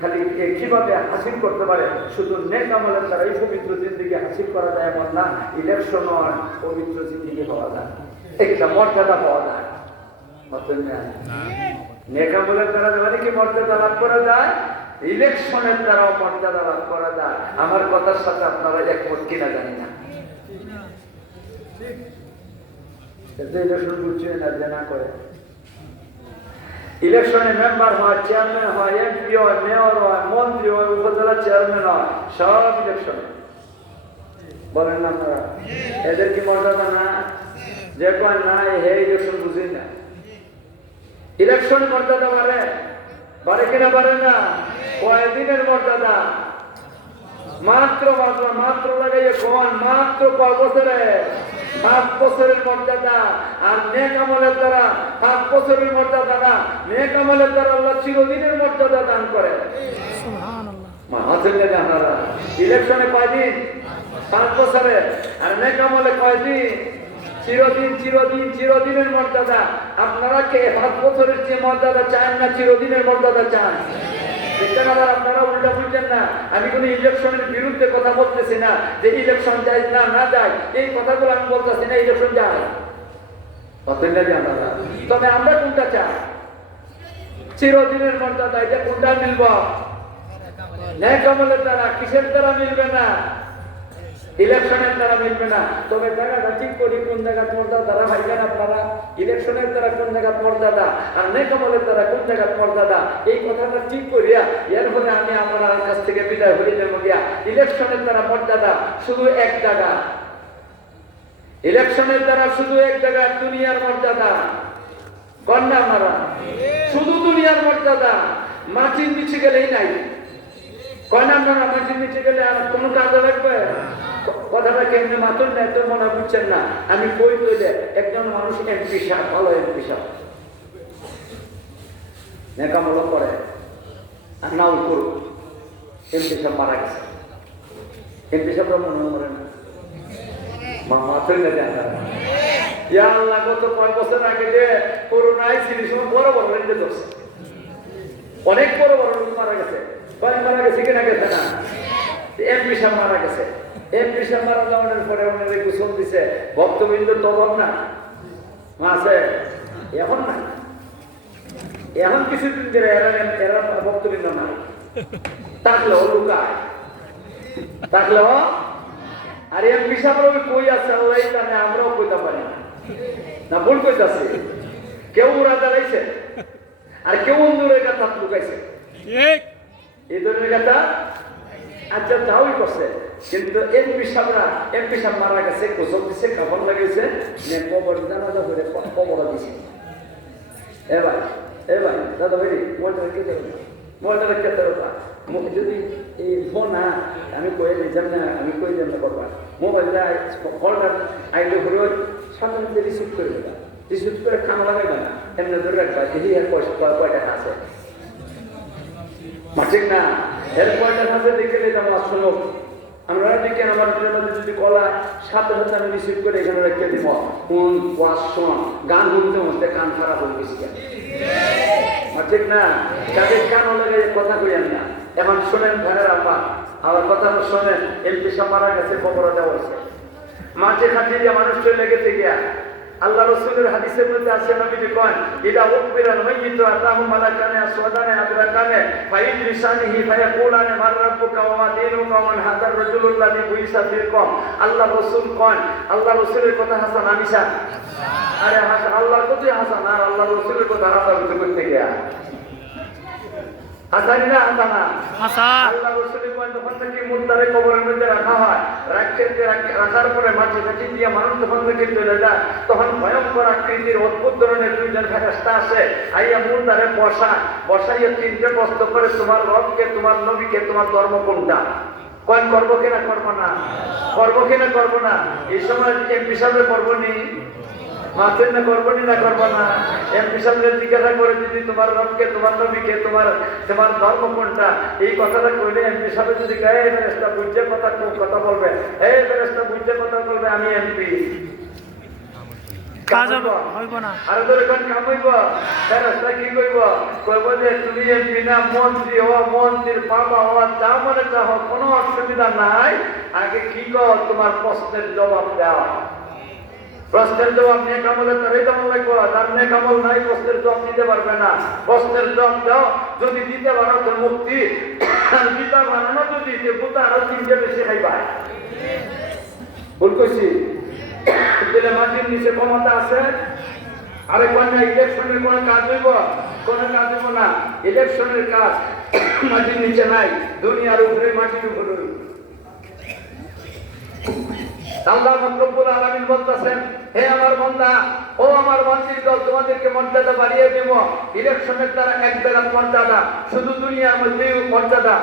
খালি কিভাবে হাসিল করতে পারে? শুধু নেক আমলের দ্বারা এই পবিত্র জিন্দেগি হাসিল করা যায় এমন না, ইলেকশন হয় পবিত্র জিন্দেগি পাওয়া যায়, একটা মর্যাদা পাওয়া যায়। নেক আমলের দ্বারা মানে কি মর্যাদা লাভ করা যায়? ইলেকশনের দ্বারাও মর্যাদা লাভ করা যায়। আমার কথার সাথে আপনারা একমত কিনা জানি না। ইলেকশন বুঝছে না যে না করে, ইলেকশনে মেম্বার হয়, চেয়ারম্যান হয়, এমপি হয়, মেয়র হয়, মন্ত্রী হয়, উপজেলা চেয়ারম্যান হয়, সব ইলেকশনে। বলেন না আপনারা এদের কি মর্যাদা না? যে কয় না হে ইলেকশন বুঝি না, ইলেকশন মর্যাদা বাড়ে বাড়ে কিনা বাড়ে না? কয়দিনের মর্যাদা? মাত্র মাত্র মাত্র লাগাইয়ে কোন মাত্র কয় বছরে? 5 বছরের মর্যাদা। আর নেক আমলের দ্বারা 5 বছরের মর্যাদা না, নেক আমলের দ্বারা আল্লাহ চিরদিনের মর্যাদা দান করে। সুবহানাল্লাহ। ইলেকশনে কয়দিন? 5 বছরে। আর নেক আমলে কয়দিন? চিরদিন চিরদিন চিরদিনের মর্যাদা। আপনারা কে 5 বছরের যে মর্যাদা চান না চিরদিনের মর্যাদা চান? আপনারা উল্টা বুঝছেন না। আমি কোন ইলেকশনের বিরুদ্ধে কথা বলতেছি না, যে ইলেকশন যায় না না যায় এই কথাগুলো আমি বলতেছি না, ইলেকশন যায়। তবে আমরা কোনটা চাই? চিরদিনের মর্যাদা। এটা কোনটা মিলব? ন্যায় আমলের দ্বারা। কিসের দ্বারা মিলবে না? ইলেকশনের দ্বারা মিলবে না। তবে জায়গাটা ঠিক করি, কোন জায়গার মর্যাদা দ্বারা ভাইবেন আপনারা? ইলেকশনের দ্বারা কোন জায়গার মর্যাদা, আর নেক আমলের দ্বারা কোন জায়গার মর্যাদা, এই কথাটা ঠিক করিয়া এরপরে আমি আপনার কাছ থেকে বিদায় হয়ে যাব গিয়া। ইলেকশনের দ্বারা মর্যাদা শুধু এক জায়গা, ইলেকশনের দ্বারা শুধু এক জায়গা, দুনিয়ার মর্যাদা। কন্যা আপনারা শুধু দুনিয়ার মর্যাদা, মাটির নিচে গেলেই নাই। কন্যা আপনারা মাটির নিচে গেলে আর কোন কাজে লাগবে? কথাটা কেমনি মাতুন না, এত মনে বুঝছেন না। আমি কই তৈলে একজন মানুষ এমপি সাহেব, ভালো এমপি সাহেব, নেকামল করে আর নাও করুক, এমপি সাহেব মারা গেছে, এমপি সাহেবরা মনে করে না মাতুন না দেখা। ইয়া আল্লাহ, গত 5 বছর আগে যে করোনায় ছিল সময় বড় বড় রেঞ্জে ধরছে, অনেক বড় বড় লোক মারা গেছে। কয়েক মারা গেছে কিনা গেছে না? এমপি সাহেব মারা গেছে। এমপি সাহেব মারা যাওয়ার পরে ওনাদের গোসল দিছে, ভক্তবৃন্দ তো অভাব না আছে এখন না, এখন কিছুদিন ধরে এরা ভক্তবৃন্দ নাই, থাকলেও লুকায়, থাকলেও। আর এমপি সাহেব কই আছে আল্লাহ জানে, আমরাও কইতে পারি না। ভুল কইতাছি? কেউ উড়া দাঁড়াইছে আর কেউ অন্ধুরের কথা লুকাইছে, এই ধরনের কথা। আচ্ছা তাওই করছে, কিন্তু এমপি সাহেব মারা গেছে, গোসল দিছে, কাপড় লাগিয়েছে, কবর জানাজা করে কবর দিছে। এ ভাই দাদা ভাই মোবাইলটা কে দেবে? মোবাইলটা খেতে হবে যদি এই ফোন না আমি কয়ে নিতাম না, আমি কই দিলাম না করবা। মোবাইলটা ফোনটা আইলে ঘুরে সাধারণত রিসিভ করে দেবা, রিসিভ করে খানা লাগাইবা না, এমনি ধরে রাখবা। এই আর কয় টাকা আছে ঠিক না? এর কয়টা আছে দেখে নিতাম শুনো। আমরা দেখে আমার যদি কলা সাথে সাথে আমি রিসিভ করে এখানে রেখে দিব, কোন ওয়াজ শোন, গান শুনতে শুনতে কান খারাপ হয়ে গেছে, ঠিক না? তাদের কান হলে কথা কইেন না। এখন শোনেন ঘরের আপা, আমার কথা শোনেন। এমপি সাহেব মারা গেছে, কবর দেওয়া হয়েছে, মাঠে খাটিয়ে যে মানুষ চলে গেছে গিয়া। আল্লাহ রাসূলের হাদিসের মধ্যে আছে, নবীজি কন ইদা উকবিরাল মাইয়িতু আতাহু মালাকানে আসওয়াদানে আবরাকানে ফাইজলিসানিহি ফায়াকুলানে মান রাব্বুকা ওয়া মা দীনুকা ওয়া মান হাদার রাজুলুল্লাযী বুইসা ফিকুম। আল্লাহ রাসূল কন, আল্লাহ রাসূলের কথা হাসান আমিশা। আরে আল্লাহর কথা হাসান আর আল্লাহ রাসূলের কথা হাসান করতে গিয়া আসানি না আসানা আসা আল্লাহ রসুলের যখন থেকে মুর্দারে কবরের মধ্যে রাখা হয় রাখার পরে মাটি কাটি দিয়ে মানুষ যখন থেকে চলে যায় তখন ভয়ঙ্কর আকৃতির অদ্ভুত ধরনের দুইজন ফেরেশতা আসে আইয়া মুর্দারে বসাইয়া তিনটে প্রশ্ন করে তোমার রবকে, তোমার নবীকে, তোমার ধর্ম কোনটা? কয়েন করবো কিনা করবো না? করবো কিনা করবো না? এই সময় এমপি সাহেবের করবো নি মাছের না করবো নি না করবো না? এমপি সাহেবের জিজ্ঞাসা করে যদি তোমার রবকে, তোমার নবীকে, তোমার ধর্ম কোনটা, এই কথাটা কইলে এমপি সাহেব যদি গায়ে ফেরেশতা বুঝছে কথা বলবে, এই ফেরেশতা বুঝছে কথা বলবে আমি এমপি কাজ হইব না। আর তোর এখন কাম হইব, ফেরেশতা কি কইব? কইব যে তুমি এমপি না মন্ত্রী হওয়া, মন্ত্রীর বাবা হওয়া, যা মনে চাহ কোনো অসুবিধা নাই, আগে কি কর তোমার প্রশ্নের জবাব দাও। প্রশ্নের জবাব নেক আমলে তারই দাম লাগবে, তার নেক আমল নাই প্রশ্নের জবাব দিতে পারবে না। প্রশ্নের জবাব দাও, যদি দিতে পারো তো মুক্তি, দিতে পারো না যদি দেবতা আরো তিনটে বেশি খাইবা। ভুল কইছি? দিলে মাটির নিচে ক্ষমতা আছে, আরে কোন ইলেকশনের কোন কাজ হইব? কোন কাজ হইব না। ইলেকশনের কাজ মাটির নিচে নাই, দুনিয়ার উপরে, মাটির উপরে। আল্লাহ রব্বুল আলামিন বলতেছেন, হে আমার বান্দা, ও আমার মন্ত্রী দল, তোমাদেরকে মর্যাদা বাড়িয়ে দেব। ইলেকশনের দ্বারা এক জায়গার মর্যাদা, শুধু দুনিয়ার মধ্যেই মর্যাদা।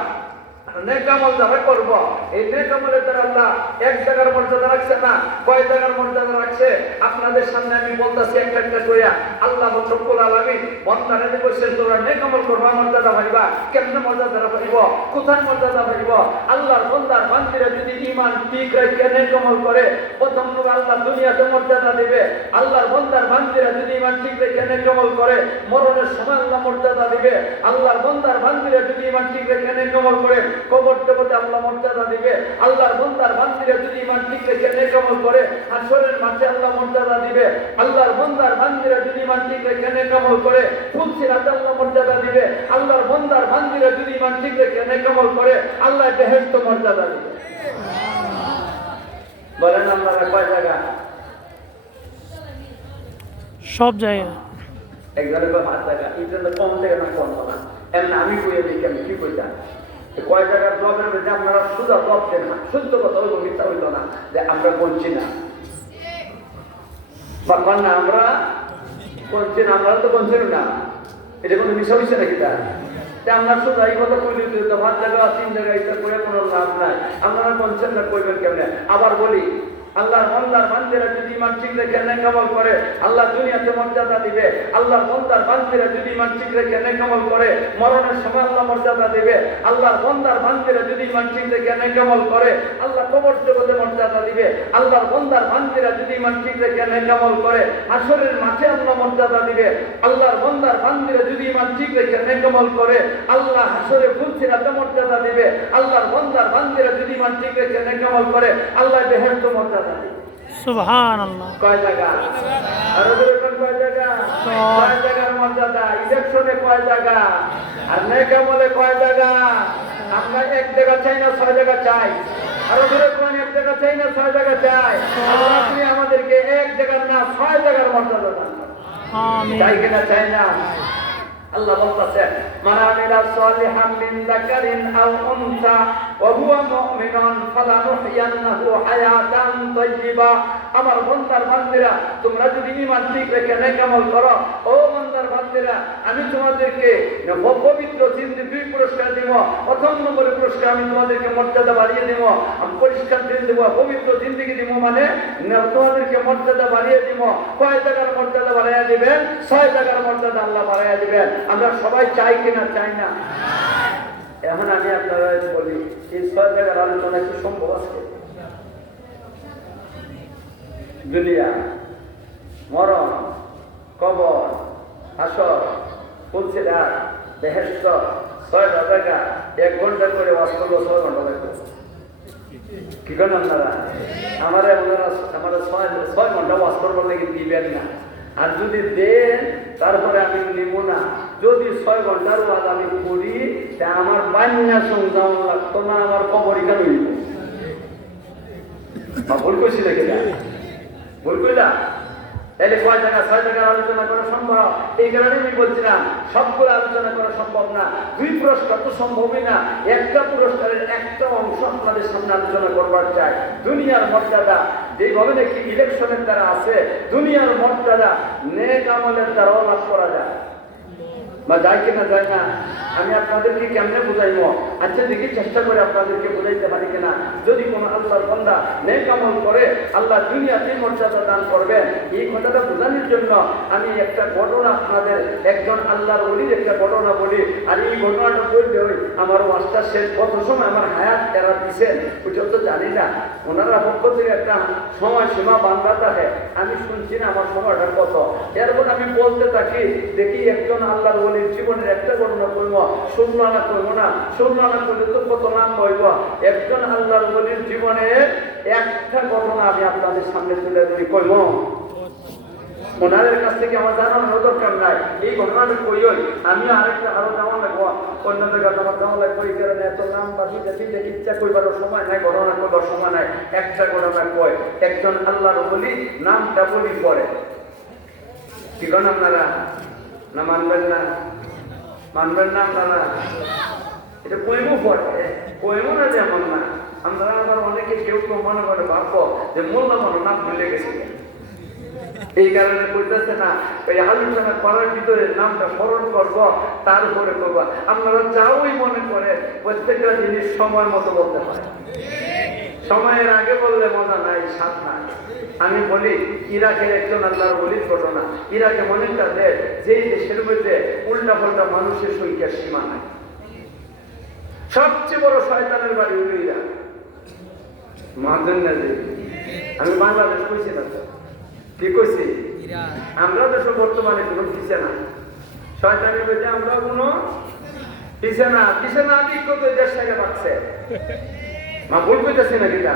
নেক আমল যারা করব, এই নেক আমলের দ্বারা আল্লাহ এক জায়গার মর্যাদা রাখছে না, কয় জায়গার মর্যাদা রাখছে। আপনাদের সামনে আমি বলতেছি একটা একটা কইয়া। আল্লাহ রব্বুল আলামিন বান্দারে বলছেন তোমরা নেক আমল করবা, মর্যাদা পাইবা। কেমনে মর্যাদা পাইব? কোথায় মর্যাদা পাইব? আল্লাহর বান্দার বান্দিরা যদি ঈমান ঠিক রেখে নেক আমল করে, প্রথম নম্বর আল্লাহ দুনিয়াতে মর্যাদা দিবে। আল্লাহর বান্দার বান্দিরা যদি ঈমান ঠিক রেখে নেক আমল করে, মরণের সময় আল্লাহ মর্যাদা দিবে। আল্লাহর বান্দার বান্দিরা যদি ঈমান ঠিক রেখে নেক আমল করে, কবর দেবতে আল্লাহ মর্যাদা দিবে। আল্লাহর বান্দার বান্দিরা যদি ঈমান ঠিক রেখে নেক আমল করে, হাসরের মাঠে আল্লাহ মর্যাদা দিবে। আল্লাহর বান্দার বান্দিরা যদি ঈমান ঠিক রেখে নেক আমল করে, ফুলসিরাতে আল্লাহ মর্যাদা দিবে। আল্লাহর বান্দার বান্দিরা যদি ঈমান ঠিক রেখে নেক আমল করে, আল্লাহ বেহেশত মর্যাদা দিবে। বলেন আপনারা কয় জায়গা? সব জায়গা। একজনের কয় 5 জায়গা। এই জন্য কম থেকে না কম না, এমন আমি কইয়া দিই আমি কি কইতাম। কয় জায়গার জবের মধ্যে আপনারা সুদা জব দেন না, শুদ্ধ কথা হইল, মিথ্যা হইল না যে আমরা বলছি না বা না আমরা বলছি না, আমরা তো বলছি না, এটা কোনো বিষয় হচ্ছে নাকি? তা আমরা শুধু এই কথা কইলি তো 5 জায়গা 3 জায়গা এটা করে কোনো লাভ নাই। আপনারা বলছেন না, কইবেন কেমনে? আবার বলি, আল্লাহর বান্দার বান্দিরা যদি ঈমান ঠিক রেখে নেক আমল করে, আল্লাহ দুনিয়াতে মর্যাদা দিবে। আল্লাহর বান্দার বান্দিরা যদি ঈমান ঠিক রেখে নেক আমল করে, মরণের সময় আল্লাহ মর্যাদা দিবে। আল্লাহর বান্দার বান্দিরা যদি ঈমান ঠিক রেখে নেক আমল করে, আল্লাহ কবর জগতে মর্যাদা দিবে। আল্লাহর বান্দার বান্দিরা যদি ঈমান ঠিক রেখে নেক আমল করে, হাসরের মাঠে আল্লাহ মর্যাদা দিবে। আল্লাহর বান্দার বান্দিরা যদি ঈমান ঠিক রেখে নেক আমল করে, আল্লাহ হাসরে ফুলসিরাতে মর্যাদা দিবে। আল্লাহর বান্দার বান্দিরা যদি ঈমান ঠিক রেখে নেক আমল করে, আল্লাহ বেহেশত মর্যাদা। সুবহানাল্লাহ। কয় জায়গা? আর ওদের কয় জায়গা? কয় জায়গার মর্যাদা? ইলেকশনে কয় জায়গা? আর নেক আমলে কয় জায়গা? আমরা এক জায়গা চাই না 6 জায়গা চাই। আর ওদের কোন এক জায়গা চাই না 6 জায়গা চাই। আল্লাহ আপনি আমাদেরকে এক জায়গার না 6 জায়গার মর্যাদা দান করুন। আমিন। চাই কিনা চাই না? আল্লাহ বলতেছেন, মান আমিলা সালিহান মিন যাকারিন আও উনসা ওয়া হুয়া মুমিনুন ফালানুহইয়ান্নাহু হায়াতান তাইয়্যিবা। আমার বান্দার বান্দিরা, তোমরা যদি ঈমান ঠিক রেখে নেক আমল করো, ও বান্দার বান্দিরা, আমি তোমাদেরকে পবিত্র জিন্দেগি 2 পুরস্কার দেব। প্রথম নম্বরে পুরস্কার আমি তোমাদেরকে মর্যাদা বাড়িয়ে দেব। আমি পরিষ্কার দিন দেব, পবিত্র জিন্দেগি দেব, মানে তোমাদেরকে মর্যাদা বাড়িয়ে দেব। কয় জায়গার মর্যাদা বাড়াইয়া দিবেন? 6 জায়গার মর্যাদা আল্লাহ বাড়াইয়া দিবেন। আমরা সবাই চাই কিনা চাই না? এখন আমি আপনারা বলি, এই 6 জায়গার আলোচনা কি সম্ভব আছে? দুনিয়া, মরণ, কবর, হাসর, ফুলসিরাত, বেহেশত, 6 জায়গা 1 ঘন্টা করে ওয়াজ করবো, 6 ঘন্টা লাগবে। কি করেন আপনারা? আমারা 6 ঘন্টা ওয়াজ করবার লেগে দিবেন না। আর যদি দেন তারপরে আমি নিব না। যদি 6 ঘন্টার ওয়াজ আমি করি, তা আমার বান্যা সংযাম লাগতো না, আমার কবর এখানে হইব। ভুল করছি নাকি? ভুল কইলা? তাহলে কয় জায়গা 6 জায়গার আলোচনা করা সম্ভব? এই কারণে আমি বলছিলাম সবগুলো আলোচনা করা সম্ভব না, 2 পুরস্কার তো সম্ভবই না। একটা পুরস্কারের একটা অংশ আপনাদের সামনে আলোচনা করবার চাই। দুনিয়ার মর্যাদা যেভাবে নাকি ইলেকশনের দ্বারা আছে, দুনিয়ার মর্যাদা নেক আমলের দ্বারাও লাভ করা যায়, বা যায় কিনা যায় না। আমি আপনাদেরকে কেমনে বুঝাইব? আচ্ছা দেখি চেষ্টা করে আপনাদেরকে বুঝাইতে পারি কিনা। যদি কোনো আল্লাহর বান্দা নেক আমল করে আল্লাহ দুনিয়াতে মর্যাদা দান করবেন, এই কথাটা বোঝানোর জন্য আমি একটা ঘটনা আপনাদের, একজন আল্লাহর ওলির একটা ঘটনা বলি। আর এই ঘটনাটা বলতে ওই আমার ওয়াজটা শেষ কত সময় আমার হায়াত এরা দিচ্ছেন ওইটা তো জানি না। ওনারা পক্ষ থেকে একটা সময় সীমা বান্ধা থাকে, আমি শুনছি না আমার সময়টা কত। এরপর আমি বলতে থাকি, দেখি একজন আল্লাহর ওলির জীবনের একটা ঘটনা বলবো, শুনলো না করবো না, শুনলো না করলে তো কত নাম বলব। একজন আল্লাহর ওলির জীবনের একটা ঘটনা আমি আপনাদের সামনে তুলে ধরি, কইব। ওনাদের কাছ থেকে আমার জানানোর দরকার নাই, এই ঘটনাটা কইই। আমি আরেকটা আরো যাওয়া লাগবো, অন্য জায়গায় আমার যাওয়া লাগবো, এই কারণে এত নাম বাকি দিতে ইচ্ছা করবার সময় নাই, ঘটনা করবার সময় নাই। একটা ঘটনা কয়, একজন আল্লাহর ওলি নামটা বলি পরে। কি করেন আপনারা? না মানবেন না? মানবেন না আপনারা? এটা কইমও পড়ে, কইমও না যেমন না। আমরা আবার অনেকে কেউ কেউ মনে করে ভাববো যে মোল্লা মনে নাম ভুলে গেছে, এই কারণে কইতেছে না। ওই আলোচনা করার ভিতরে নামটা স্মরণ করবো, তার উপরে করবো। আপনারা যাওই মনে করে প্রত্যেকটা জিনিস সময় মতো বলতে হয়, সময়ের আগে বললে মজা নাই, স্বাদ নাই। আমি বলি ইরাকের একজন আল্লাহর ওলির ঘটনা। ইরাকে মনেটা দেশ, যেই দেশের মধ্যে উল্টা পাল্টা মানুষের সংখ্যার সীমা নাই, সবচেয়ে বড় শয়তানের বাড়ি হলো ইরাক। মাঝেন না যে আমি বাংলাদেশ কইছি না তো, কি কইছি? আমরা দেশ বর্তমানে কোনো পিছে না, শয়তানের মধ্যে আমরা কোনো পিছে না। পিছে না বিক্ষত দেশ থেকে পাচ্ছে, মা ভুল করতেছি না কিনা?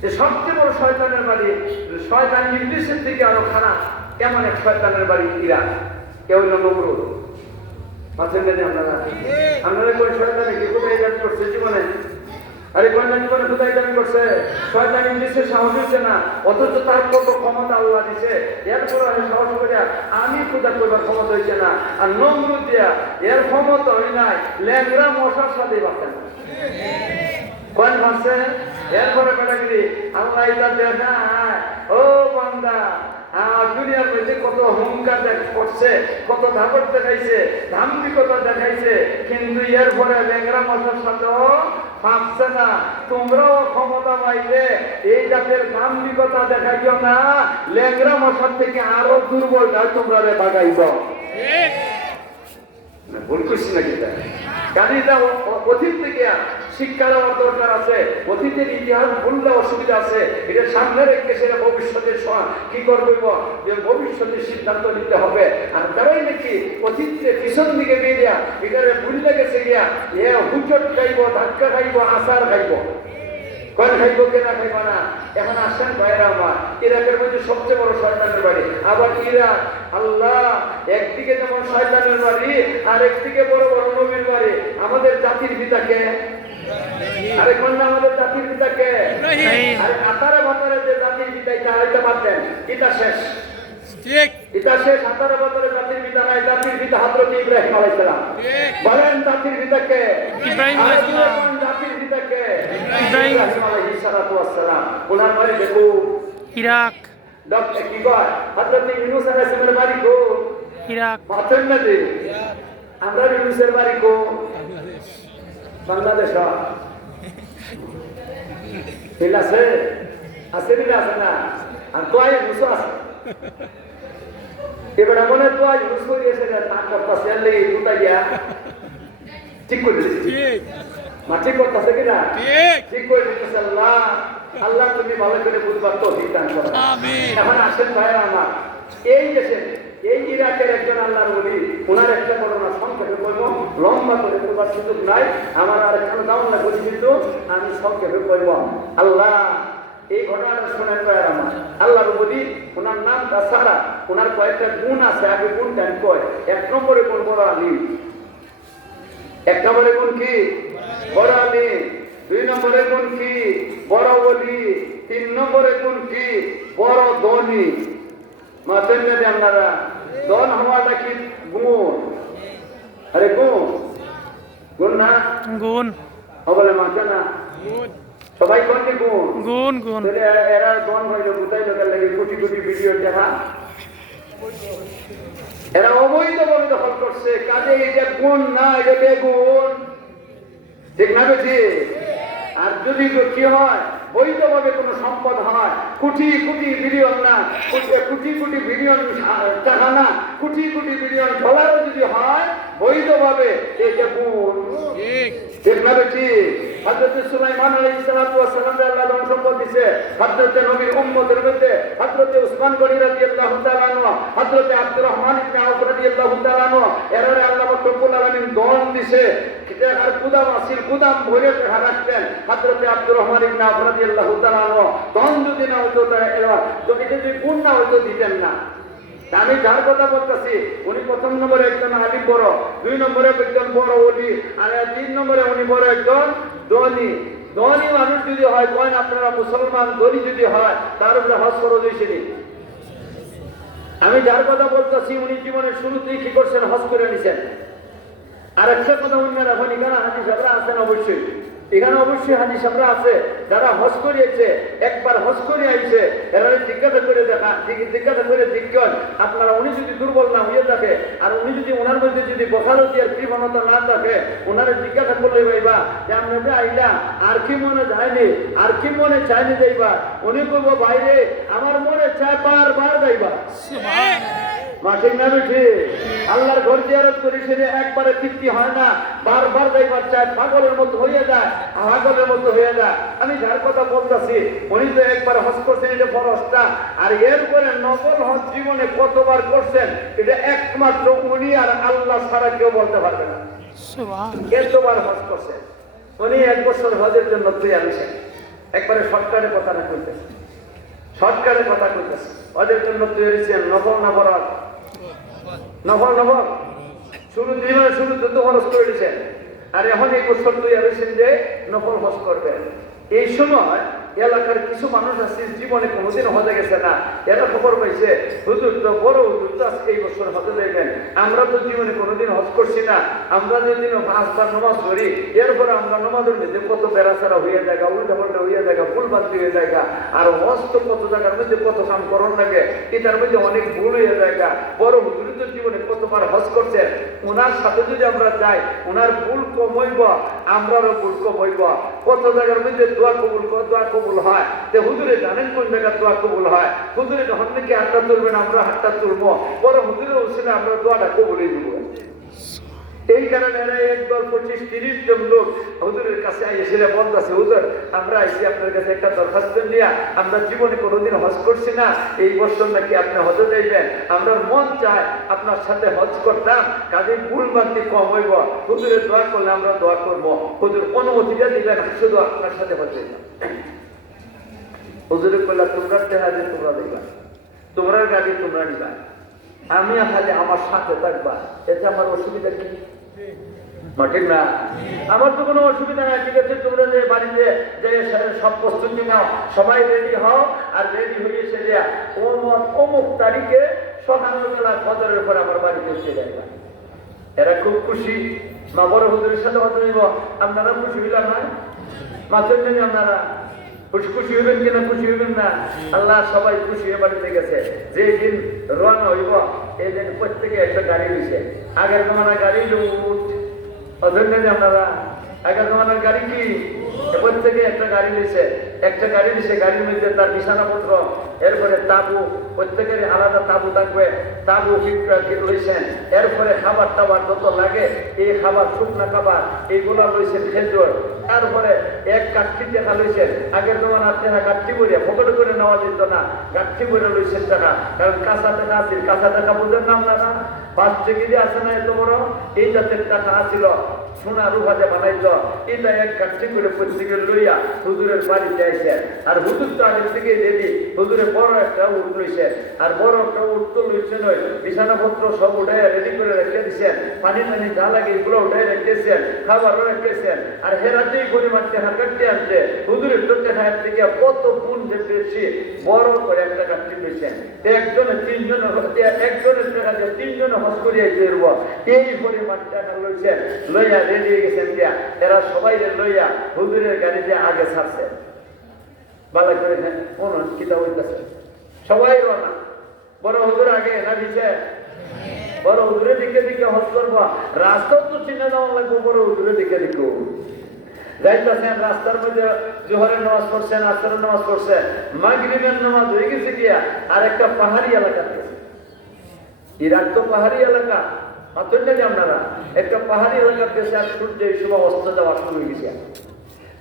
যে সবচেয়ে বড় শয়তানের বাড়ি, শয়তান ইবলিসের থেকে আরো খারাপ এমন এক শয়তানের বাড়ি ইরাক। কেউ হইল নমরুদ। আছেন না আপনারা? আপনারা কোন শয়তানকে কোথায় দাবি করছে জীবনে? আরে কোন জীবনে কোথায় দাবি করছে? শয়তান ইবলিসের সাহস হচ্ছে না, অথচ তার কত ক্ষমতা আল্লাহ দিছে। এরপর আমি সাহস করে আমি খোদা করবার ক্ষমতা হয়েছে না। আর নমরুদ দিয়া এর ক্ষমতা হয় নাই, ল্যাংরা মশার সাথে বাঁচে না। কোন ভাবছে? এরপরে বেটাগিরি আল্লাহ এটা দেখায়, ও বান্দা দুনিয়ার মধ্যে কত অহংকার করছে, কত ধাপট দেখাইছে, ধাম্বিকতা দেখাইছে, কিন্তু এরপরে ল্যাংরা মশার সাথেও পাচ্ছে না। তোমরাও ক্ষমতা পাইলে এই জাতের ধাম্বিকতা দেখাইও না, ল্যাংরা মশার থেকে আরো দুর্বল নয় তোমরা বাগাইব। ভুল করছি নাকি? কাজে এটা অতীত থেকে শিক্ষা দেওয়ার দরকার আছে। অতীতের ইতিহাস ভুললে অসুবিধা আছে, এটা সামনে রেখে সেটা ভবিষ্যতের কি করবো, যে ভবিষ্যতের সিদ্ধান্ত নিতে হবে। আর তারাই নাকি অতীতকে পিছন দিকে দিয়ে দেয়া, এখানে ভুললে গেছে গিয়া এ হুচট খাইব, ধাক্কা খাইব, আচার খাইব। কয় খাইব কেনা খাইব না। এখন আসেন ভাইরা আমার, ইরাকের মধ্যে সবচেয়ে বড় শয়তানের বাড়ি। আবার ইরাক আল্লাহ একদিকে যেমন শয়তানের বাড়ি, আর একদিকে বড় বড় নবীর বাড়ি। আমাদের জাতির পিতাকে, আরে কোন আমাদের জাতির পিতাকে, আরে আতারে ভাতারে যে জাতির পিতা, এটা হইতে পারতেন, এটা শেষ। এটা শেষ। 18 বছরের জাতির পিতা নাই, জাতির পিতা হযরত ইব্রাহিম আলাইহিস সালাম। বলেন জাতির পিতাকে? ইব্রাহিম আলাইহিস সালাম। জাতির পিতাকে ইব্রাহিম আলাইহিস সালাম। ওনার বাড়ি দেখো ইরাক। ডক্টর কি কয় হযরত ইউনূস আলাইহিস সালামের বাড়ি কো ইরাক। মাথেন না যে আমরা ইউনূসের বাড়ি কো বাংলাদেশ। ঠিক আছে, আছে না? আছে না? আর তো আই ইউনূস আছে এবার মনে তো আজ বুঝ করিয়েছে না, তা করতেছে লেগে কোথায় গিয়া ঠিক করে দিচ্ছি। মা ঠিক করতেছে কিনা? ঠিক করে দিতেছে আল্লাহ। আল্লাহ তুমি ভালো করে বুঝবার তো দান করো। এখন আসেন ভাইরা আমার, এই দেশে এই ইরাকের একজন আল্লাহর ওলি, ওনার একটা ঘটনা সংক্ষেপে বলবো, লম্বা করে বলবার সুযোগ নাই আমার। আর এখানে দাম না বলি, কিন্তু আমি সংক্ষেপে বলবো। আল্লাহ এই ঘটনাটা শোনেন ভাইরা আমার। আল্লাহর ওলি, ওনার নাম তাছাড়া ওনার কয়েকটা গুণ আছে। আগে গুণটা আমি কয়। 1 নম্বরে গুণ বড় আলিম। 1 নম্বরে গুণ কি? বড় আলিম। 2 নম্বরে গুণ কি? বড় ওলি। 3 নম্বরে গুণ কি? বড় ধনী। মাছের নেবে আপনারা দন হওয়াটা কি গুণ? আরে গুণ গুণ না গুণ বলে মাছে না সবাই কোনটি গুণ গুণ গুণ এরা দন হইলো কোথায় লোকের লাগে কোটি কোটি ভিডিও দেখা এরা অবৈধভাবে দখল করছে কাজে এটা গুণ না এটা বেগুন ঠিক না বেশি আর যদি কি হয় বৈধভাবে কোনো সম্পদ হয় কোটি কোটি বিলিয়ন না কোটি কোটি বিলিয়ন টাকা না কোটি কোটি বিলিয়ন ডলারও যদি হয় বৈধভাবে এটা গুণ ঠিক না বেশি হযরত সুলাইমান আলাইহিস সালাতু ওয়াস সালাম আল্লাহ ধন সম্পদ দিয়েছে হযরত নবীর উম্মতের মধ্যে হযরত উসমান গনি রাদিয়াল্লাহু তাআলা আনহু হযরত আব্দুর রহমান ইবনে আউফ রাদিয়াল্লাহু তাআলা আনহু এরারে আল্লাহ রব্বুল আলামিন ধন দিয়েছে এটা আর গুদাম আসিল গুদাম ভরে রাখতেন হযরত আব্দুর রহমান ইবনে আউফ রাদিয়াল্লাহু তাআলা আনহু ধন যদি না হতো এরা যদি গুণ না হতো দিতেন না আমি যার কথা বলতেছি উনি প্রথম নম্বরে একজন আলিম বড় 2 নম্বরে একজন বড় ওলি আর 3 নম্বরে উনি বড় একজন ধনী ধনী মানুষ যদি হয় কয়েন আপনারা মুসলমান ধনী যদি হয় তার উপরে হজ ফরজ হয়েছে। আমি যার কথা বলতেছি উনি জীবনের শুরুতেই কি করছেন হজ করে নিছেন। আর একটা কথা উনি এখন এখানে হাদিস সাহেবরা আছেন অবশ্যই এখানে অবশ্যই হাদিস সাহেবরা আছে যারা হজ করিয়েছে একবার হজ করে আইছে এরা জিজ্ঞাসা করে জিজ্ঞাসা আপনারা উনি যদি দুর্বল না হয়ে থাকে আর উনি যদি ওনার মধ্যে যদি বখারতি আর কৃপণতা না থাকে ওনারা জিজ্ঞাসা করলে ভাইবা যে আমরা আইলা আর কি মনে যায়নি আর কি মনে চায়নি যাইবা উনি বলবো বাইরে আমার মনে চায় বারবার যাইবা মাঠের নামে ঠিক আল্লাহর ঘর জিয়ারত করি সেটা একবারে তৃপ্তি হয় না বারবার যাইবার চায় পাগলের মতো হয়ে যায় পাগলের মতো হয়ে যায়। আমি যার কথা বলতেছি উনি তো একবার হজ করছেন এটা ফরজটা আর এরপরে নকল হজ জীবনে কতবার করছেন এটা একমাত্র উনি আর আল্লাহ ছাড়া কেউ বলতে পারবে না। এতবার হজ করছেন উনি 1 বছর হজের জন্য তৈরি আনছেন একবারে সরকারের কথা না করতেছে সরকারের কথা করতেছে হজের জন্য তৈরি হয়েছেন নফল না ফরজ নফল নফল শুরু জীবনে শুরু যুদ্ধ খরচ করে দিয়েছেন আর এখন 1 বছর তৈরি হয়েছেন যে নফল হজ করবেন। এই সময় এলাকার কিছু মানুষ আছে জীবনে কোনোদিন হজে গেছে না এরা খবর পাইছে হুজুর তো বড় হুজুর তো আজকে এই বছর হজে যাইবেন আমরা তো জীবনে কোনোদিন হজ করছি না আমরা যদি 5 বার নামাজ পড়ি এরপরে আমরা নামাজের মধ্যে কত বেড়াচারা হইয়া জায়গা উল্টা পাল্টা হইয়া জায়গা ভুল বান্তি হয়ে জায়গা আর হজ তো কত জায়গার মধ্যে কত কাম করণ লাগে এটার মধ্যে অনেক ভুল হয়ে জায়গা বড় হুজুর তো জীবনে কতবার হজ করছেন ওনার সাথে যদি আমরা যাই ওনার ভুল কম হইব আমরারও ভুল কম হইব কত জায়গার মধ্যে দোয়া কবুল হয় যে হুজুরে জানেন কোন জায়গায় দোয়া কবুল হয় হুজুরে যখন নাকি হাতটা তুলবেন আমরা হাতটা তুলবো বড় হুজুরে উঠলে আমরা দোয়াটা কবুলই দিব। এই কারণে এরা 1 দল 25-30 জন লোক হুজুরের কাছে এসে বলতেছে হুজুর আমরা আইসি আপনার কাছে একটা দরখাস্ত নিয়ে আমরা জীবনে কোনোদিন হজ করছি না এই বছর নাকি আপনি হজে যাইবেন আমরা মন চায় আপনার সাথে হজ করতাম কাজে ভুল বান্তি কম হইব হুজুরের দোয়া করলে আমরা দোয়া করবো হুজুর অনুমতিটা দিবেন শুধু আপনার সাথে হজ যাইবেন। হুজুরে কইলা তোমরা টেহাজে তোমরা দিবা তোমরা গাড়ি তোমরা নিবা আমি খালি আমার সাথে থাকবা এতে আমার অসুবিধা কি ঠিক না আমার তো কোনো অসুবিধা নাই ঠিক আছে তোমরা যে বাড়িতে যে সব প্রস্তুতি নাও সবাই রেডি হও আর রেডি হয়ে সেটা অমুক তারিখে সকালবেলা ফজরের পর আমার বাড়িতে এসে যাইবা। এরা খুব খুশি মা বড় হুজুরের সাথে হতে নিব আপনারা খুশি হইলাম না মাছের জন্য আপনারা খুশি হইবেন কিনা খুশি হইবেন না আল্লাহ সবাই খুশি হয়ে বাড়িতে গেছে যে দিন রওনা হইব এই দিন প্রত্যেকে একটা গাড়ি হয়েছে আগের জমানার গাড়ি অধন্য আপনারা আগের জমানার গাড়ি কি প্রত্যেকে একটা গাড়ি নিছে গাড়ির মধ্যে তার বিছানাপত্র এরপরে তাবু প্রত্যেকের আলাদা তাবু থাকবে তাবু লইছেন এরপরে খাবার টাবার যত লাগে এই খাবার শুকনা খাবার এইগুলা লইছেন খেজুর তারপরে 1 কাঠি টাকা লইছেন আগের জমানার টাকা কাঠি করে ফকট করে নেওয়া যেত না কাঠি করে লইছেন টাকা কারণ কাঁচা টাকা আছে কাঁচা টাকা বুঝেন না আপনারা 5 কেজি আছে না এত বড়, এই জাতের টাকা ছিল, সোনা রূপাতে বানাইতো, এটা এক কাঠি করে প্রত্যেকে লইয়া হুজুরের বাড়িতে আইছে। আর হুজুর তো আগের থেকে রেডি, হুজুরে বড় একটা উঠ লইছে, আর বড় একটা উঠ তো লইছে নয়, বিছানাপত্র সব উঠাই রেডি করে রেখে দিচ্ছেন, পানি টানি যা লাগে এগুলো উঠাই রেখেছেন, খাবারও রেখেছেন। আর হেরাতেই পরিমাণ টাকা কাটতে আনছে, হুজুরের তো টাকার থেকে কত গুণ যে বেশি বড় করে একটা কাটতে লইছেন। একজনের টাকা দিয়ে 3 জনে হজ করিয়া ফিরব, এই পরিমাণ টাকা লইছেন, লইয়া রেডি হয়ে গেছেন দিয়া এরা সবাই লইয়া হুজুরের গাড়িতে আগে ছাড়ছে। ভালো করে কোন কিতাব হইতেছে, সবাই রওনা। বড় হুজুর আগে না দিছে, বড় হুজুরের দিকে দিকে হজ করবো, রাস্তাও তো চিনে যাওয়া লাগবো, বড় হুজুরের দিকে দিকে যাইতেছেন। রাস্তার মধ্যে জোহরের নামাজ পড়ছেন, আসরের নামাজ পড়ছেন, মাগরিবের নামাজ হয়ে গেছে গিয়া আর একটা পাহাড়ি এলাকাতে, ইরাক তো পাহাড়ি এলাকা, আপনারা একটা পাহাড়ি এলাকার দেশে আর সূর্য এই সময় অস্ত যাওয়া শুরু হয়ে গেছে।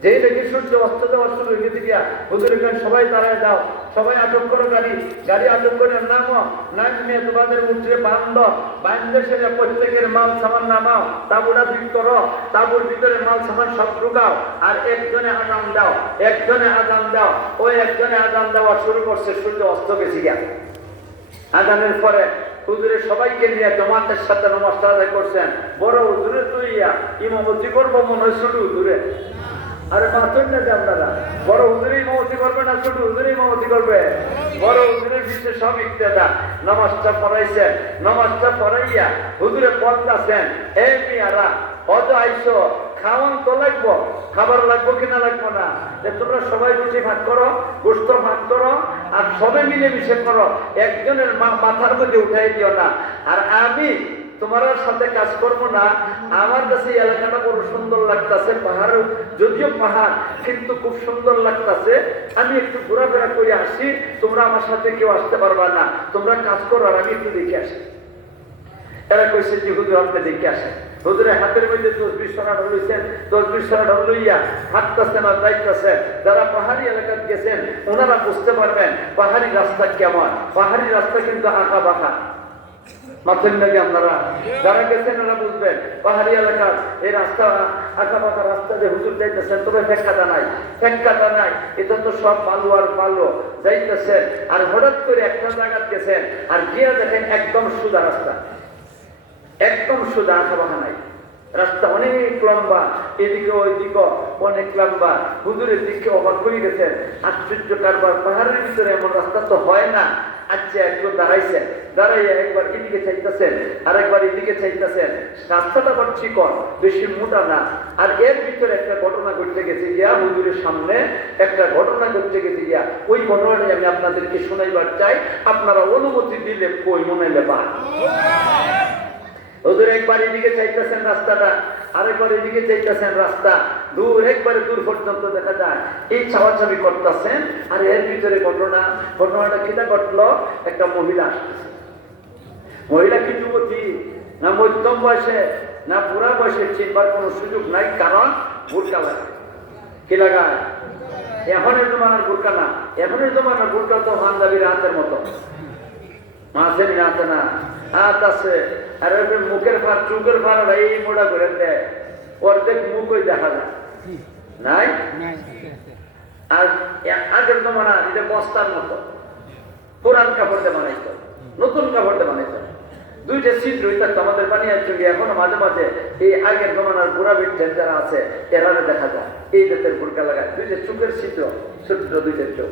যেই দেখি সূর্য অস্ত যাওয়া শুরু হয়ে গেছে গিয়া হুজুরের কাছে সবাই দাঁড়ায় দাও, সবাই আটক করো, গাড়ি আটক করে নামো, নামিয়ে তোমাদের উঠে বান্ধে সেটা প্রত্যেকের মাল সামান নামাও, তাবুরা ঠিক করো, তাবুর ভিতরে মাল সামান সব ঢুকাও, আর একজনে আজান দাও, একজনে আজান দাও। ওই একজনে আজান দেওয়া শুরু করছে, সূর্য অস্ত গেছে গিয়া। আজানের পরে হুজুরে সবাইকে নিয়ে জমাতের সাথে নামাজ আদায় করছেন। বড় হুজুরে তুই ইমামতি করবো মনে হয় ছোট হুজুরে, আরে পাঁচজন না যে আপনারা বড় হুজুরে ইমামতি করবে না ছোট হুজুরে ইমামতি করবে? বড় হুজুরের পিছিয়ে সব ইক্তেদা। নামাজটা পড়াইছেন, নামাজটা পড়াইয়া হুজুরে বলতেছেন, এই মিয়ারা অত আইসো, খাওয়ান তো লাগবো, খাবার লাগবো কিনা লাগবো না, যে তোমরা সবাই রুটি ভাগ করো, গোস্ত ভাগ করো, আর সবাই মিলে মিশে করো, একজনের মাথার মধ্যে উঠাই দিও না। আর আমি তোমার সাথে কাজ করবো না। আমার কাছে এই এলাকাটা বড় সুন্দর লাগতেছে, পাহাড় যদিও পাহাড় কিন্তু খুব সুন্দর লাগতেছে, আমি একটু ঘোরাফেরা করে আসি, তোমরা আমার সাথে কেউ আসতে পারবা না, তোমরা কাজ করো আর আমি একটু দেখে আসি। এরা কইছে যে হুজুর আপনি দেখে আসেন। হুজুরের হাতের মধ্যে 10-20 সোনা ঢলইছেন, 10-20 সোনা ঢলইয়া হাঁটতেছেন আর যাইতেছেন। যারা পাহাড়ি এলাকায় গেছেন ওনারা বুঝতে পারবেন পাহাড়ি রাস্তা কেমন। পাহাড়ি রাস্তা কিন্তু আঁকা বাঁকা, মাথের নাকি আপনারা যারা গেছেন ওরা বুঝবেন পাহাড়ি এলাকার এই রাস্তা আঁকা বাঁকা রাস্তা যে হুজুর যাইতেছেন, তবে ফেক্কাটা নাই, এটা তো সব বালু আর বালু যাইতেছেন। আর হঠাৎ করে একটা জায়গায় গেছেন আর গিয়ে দেখেন একদম সোজা রাস্তা, একদম সোজা, আঁকা বাঁকা নাই, রাস্তা অনেক লম্বা, এদিকে ওইদিকে অনেক লম্বা। হুজুরের দিকে অবাক হয়ে গেছেন, আশ্চর্য কারবার, পাহাড়ের ভিতরে এমন রাস্তা তো হয় না। আচ্ছা একটু দাঁড়াইছেন, দাঁড়াইয়া একবার এদিকে চাইতেছেন আর একবার এদিকে চাইতেছেন, রাস্তাটা আবার চিকন, বেশি মোটা না। আর এর ভিতরে একটা ঘটনা ঘটতে গেছে গিয়া, হুজুরের সামনে একটা ঘটনা ঘটতে গেছে গিয়া, ওই ঘটনাটাই আমি আপনাদেরকে শোনাইবার চাই, আপনারা অনুমতি দিলে কই মনে বা। হুজুর একবার এদিকে চাইতেছেন রাস্তাটা, আরেকবার এদিকে চাইতেছেন রাস্তা, দূর একবারে দূর পর্যন্ত দেখা যায় এই ছাওয়াছাবি করতেছেন। আর এর ভিতরে ঘটনাটা কিটা ঘটলো, একটা মহিলা আসতেছে। মহিলা কি যুবতী না মধ্যম বয়সে না বুড়া বয়সে চিনবার কোনো সুযোগ নাই, কারণ বোরকা লাগে। কি লাগায়? এখনের জমানার বোরকা না, এখনের জমানার বোরকা তো পাঞ্জাবির হাতের মতো, মাছের হাতে না, হাত আছে। আর মুখের ফার, চুকের ফার এই মোড়া করে দেয়, অর্ধেক মুখই দেখা যায় নাই। আর আগের জমানা এটা বস্তার মতো, পুরান কাপড় দিয়ে বানাইতো, নতুন কাপড় দিয়ে বানাইতো, দুইটা ছিদ্র থাকতো। আমাদের বানিয়ে চলে এখনো মাঝে মাঝে এই আগের জমানার বুড়া বিচ্ছেদ যারা আছে এরারে দেখা যায় এই জাতের বোরকা লাগায়, দুইটা চোখের ছিদ্র, ছোট্ট দুইটা চোখ।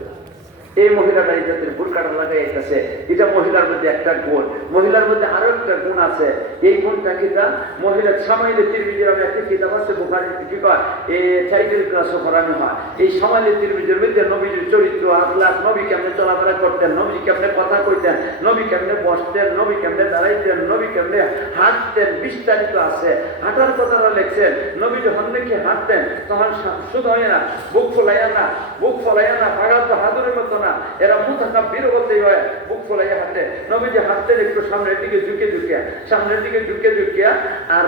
এই মহিলাটা এই জাতের বোরকাটা লাগাইতেছে, এটা মহিলার মধ্যে একটা গুণ। মহিলার মধ্যে আরো একটা গুণ আছে, এই গুণটা কিটা, মহিলার সামাইলে তিরমিজির আমি একটা কিতাব আছে বুখারী, কি কয় এই চাইদের ক্লাসও করানো হয়। এই সামাইলে তিরমিজির মধ্যে নবীর চরিত্র, আখলাক, নবী কেমনে চলাফেরা করতেন, নবী কেমনে কথা কইতেন, নবী কেমনে বসতেন, নবী কেমনে দাঁড়াইতেন, নবী কেমনে হাঁটতেন, বিস্তারিত আছে। হাঁটার কথাটা লেখছেন, নবী যখন নাকি হাঁটতেন তখন শুধু হয় না বুক ফলাইয়া না, বুক ফলাইয়া না, পাগল তো হাতুরের মতন না, এরা মুতাকাব্বির বলতে হয়, বুক ফোলাইয়া হাঁটে। নবীজি হাঁটতেন একটু সামনের দিকে ঝুঁকে ঝুঁকিয়া, আর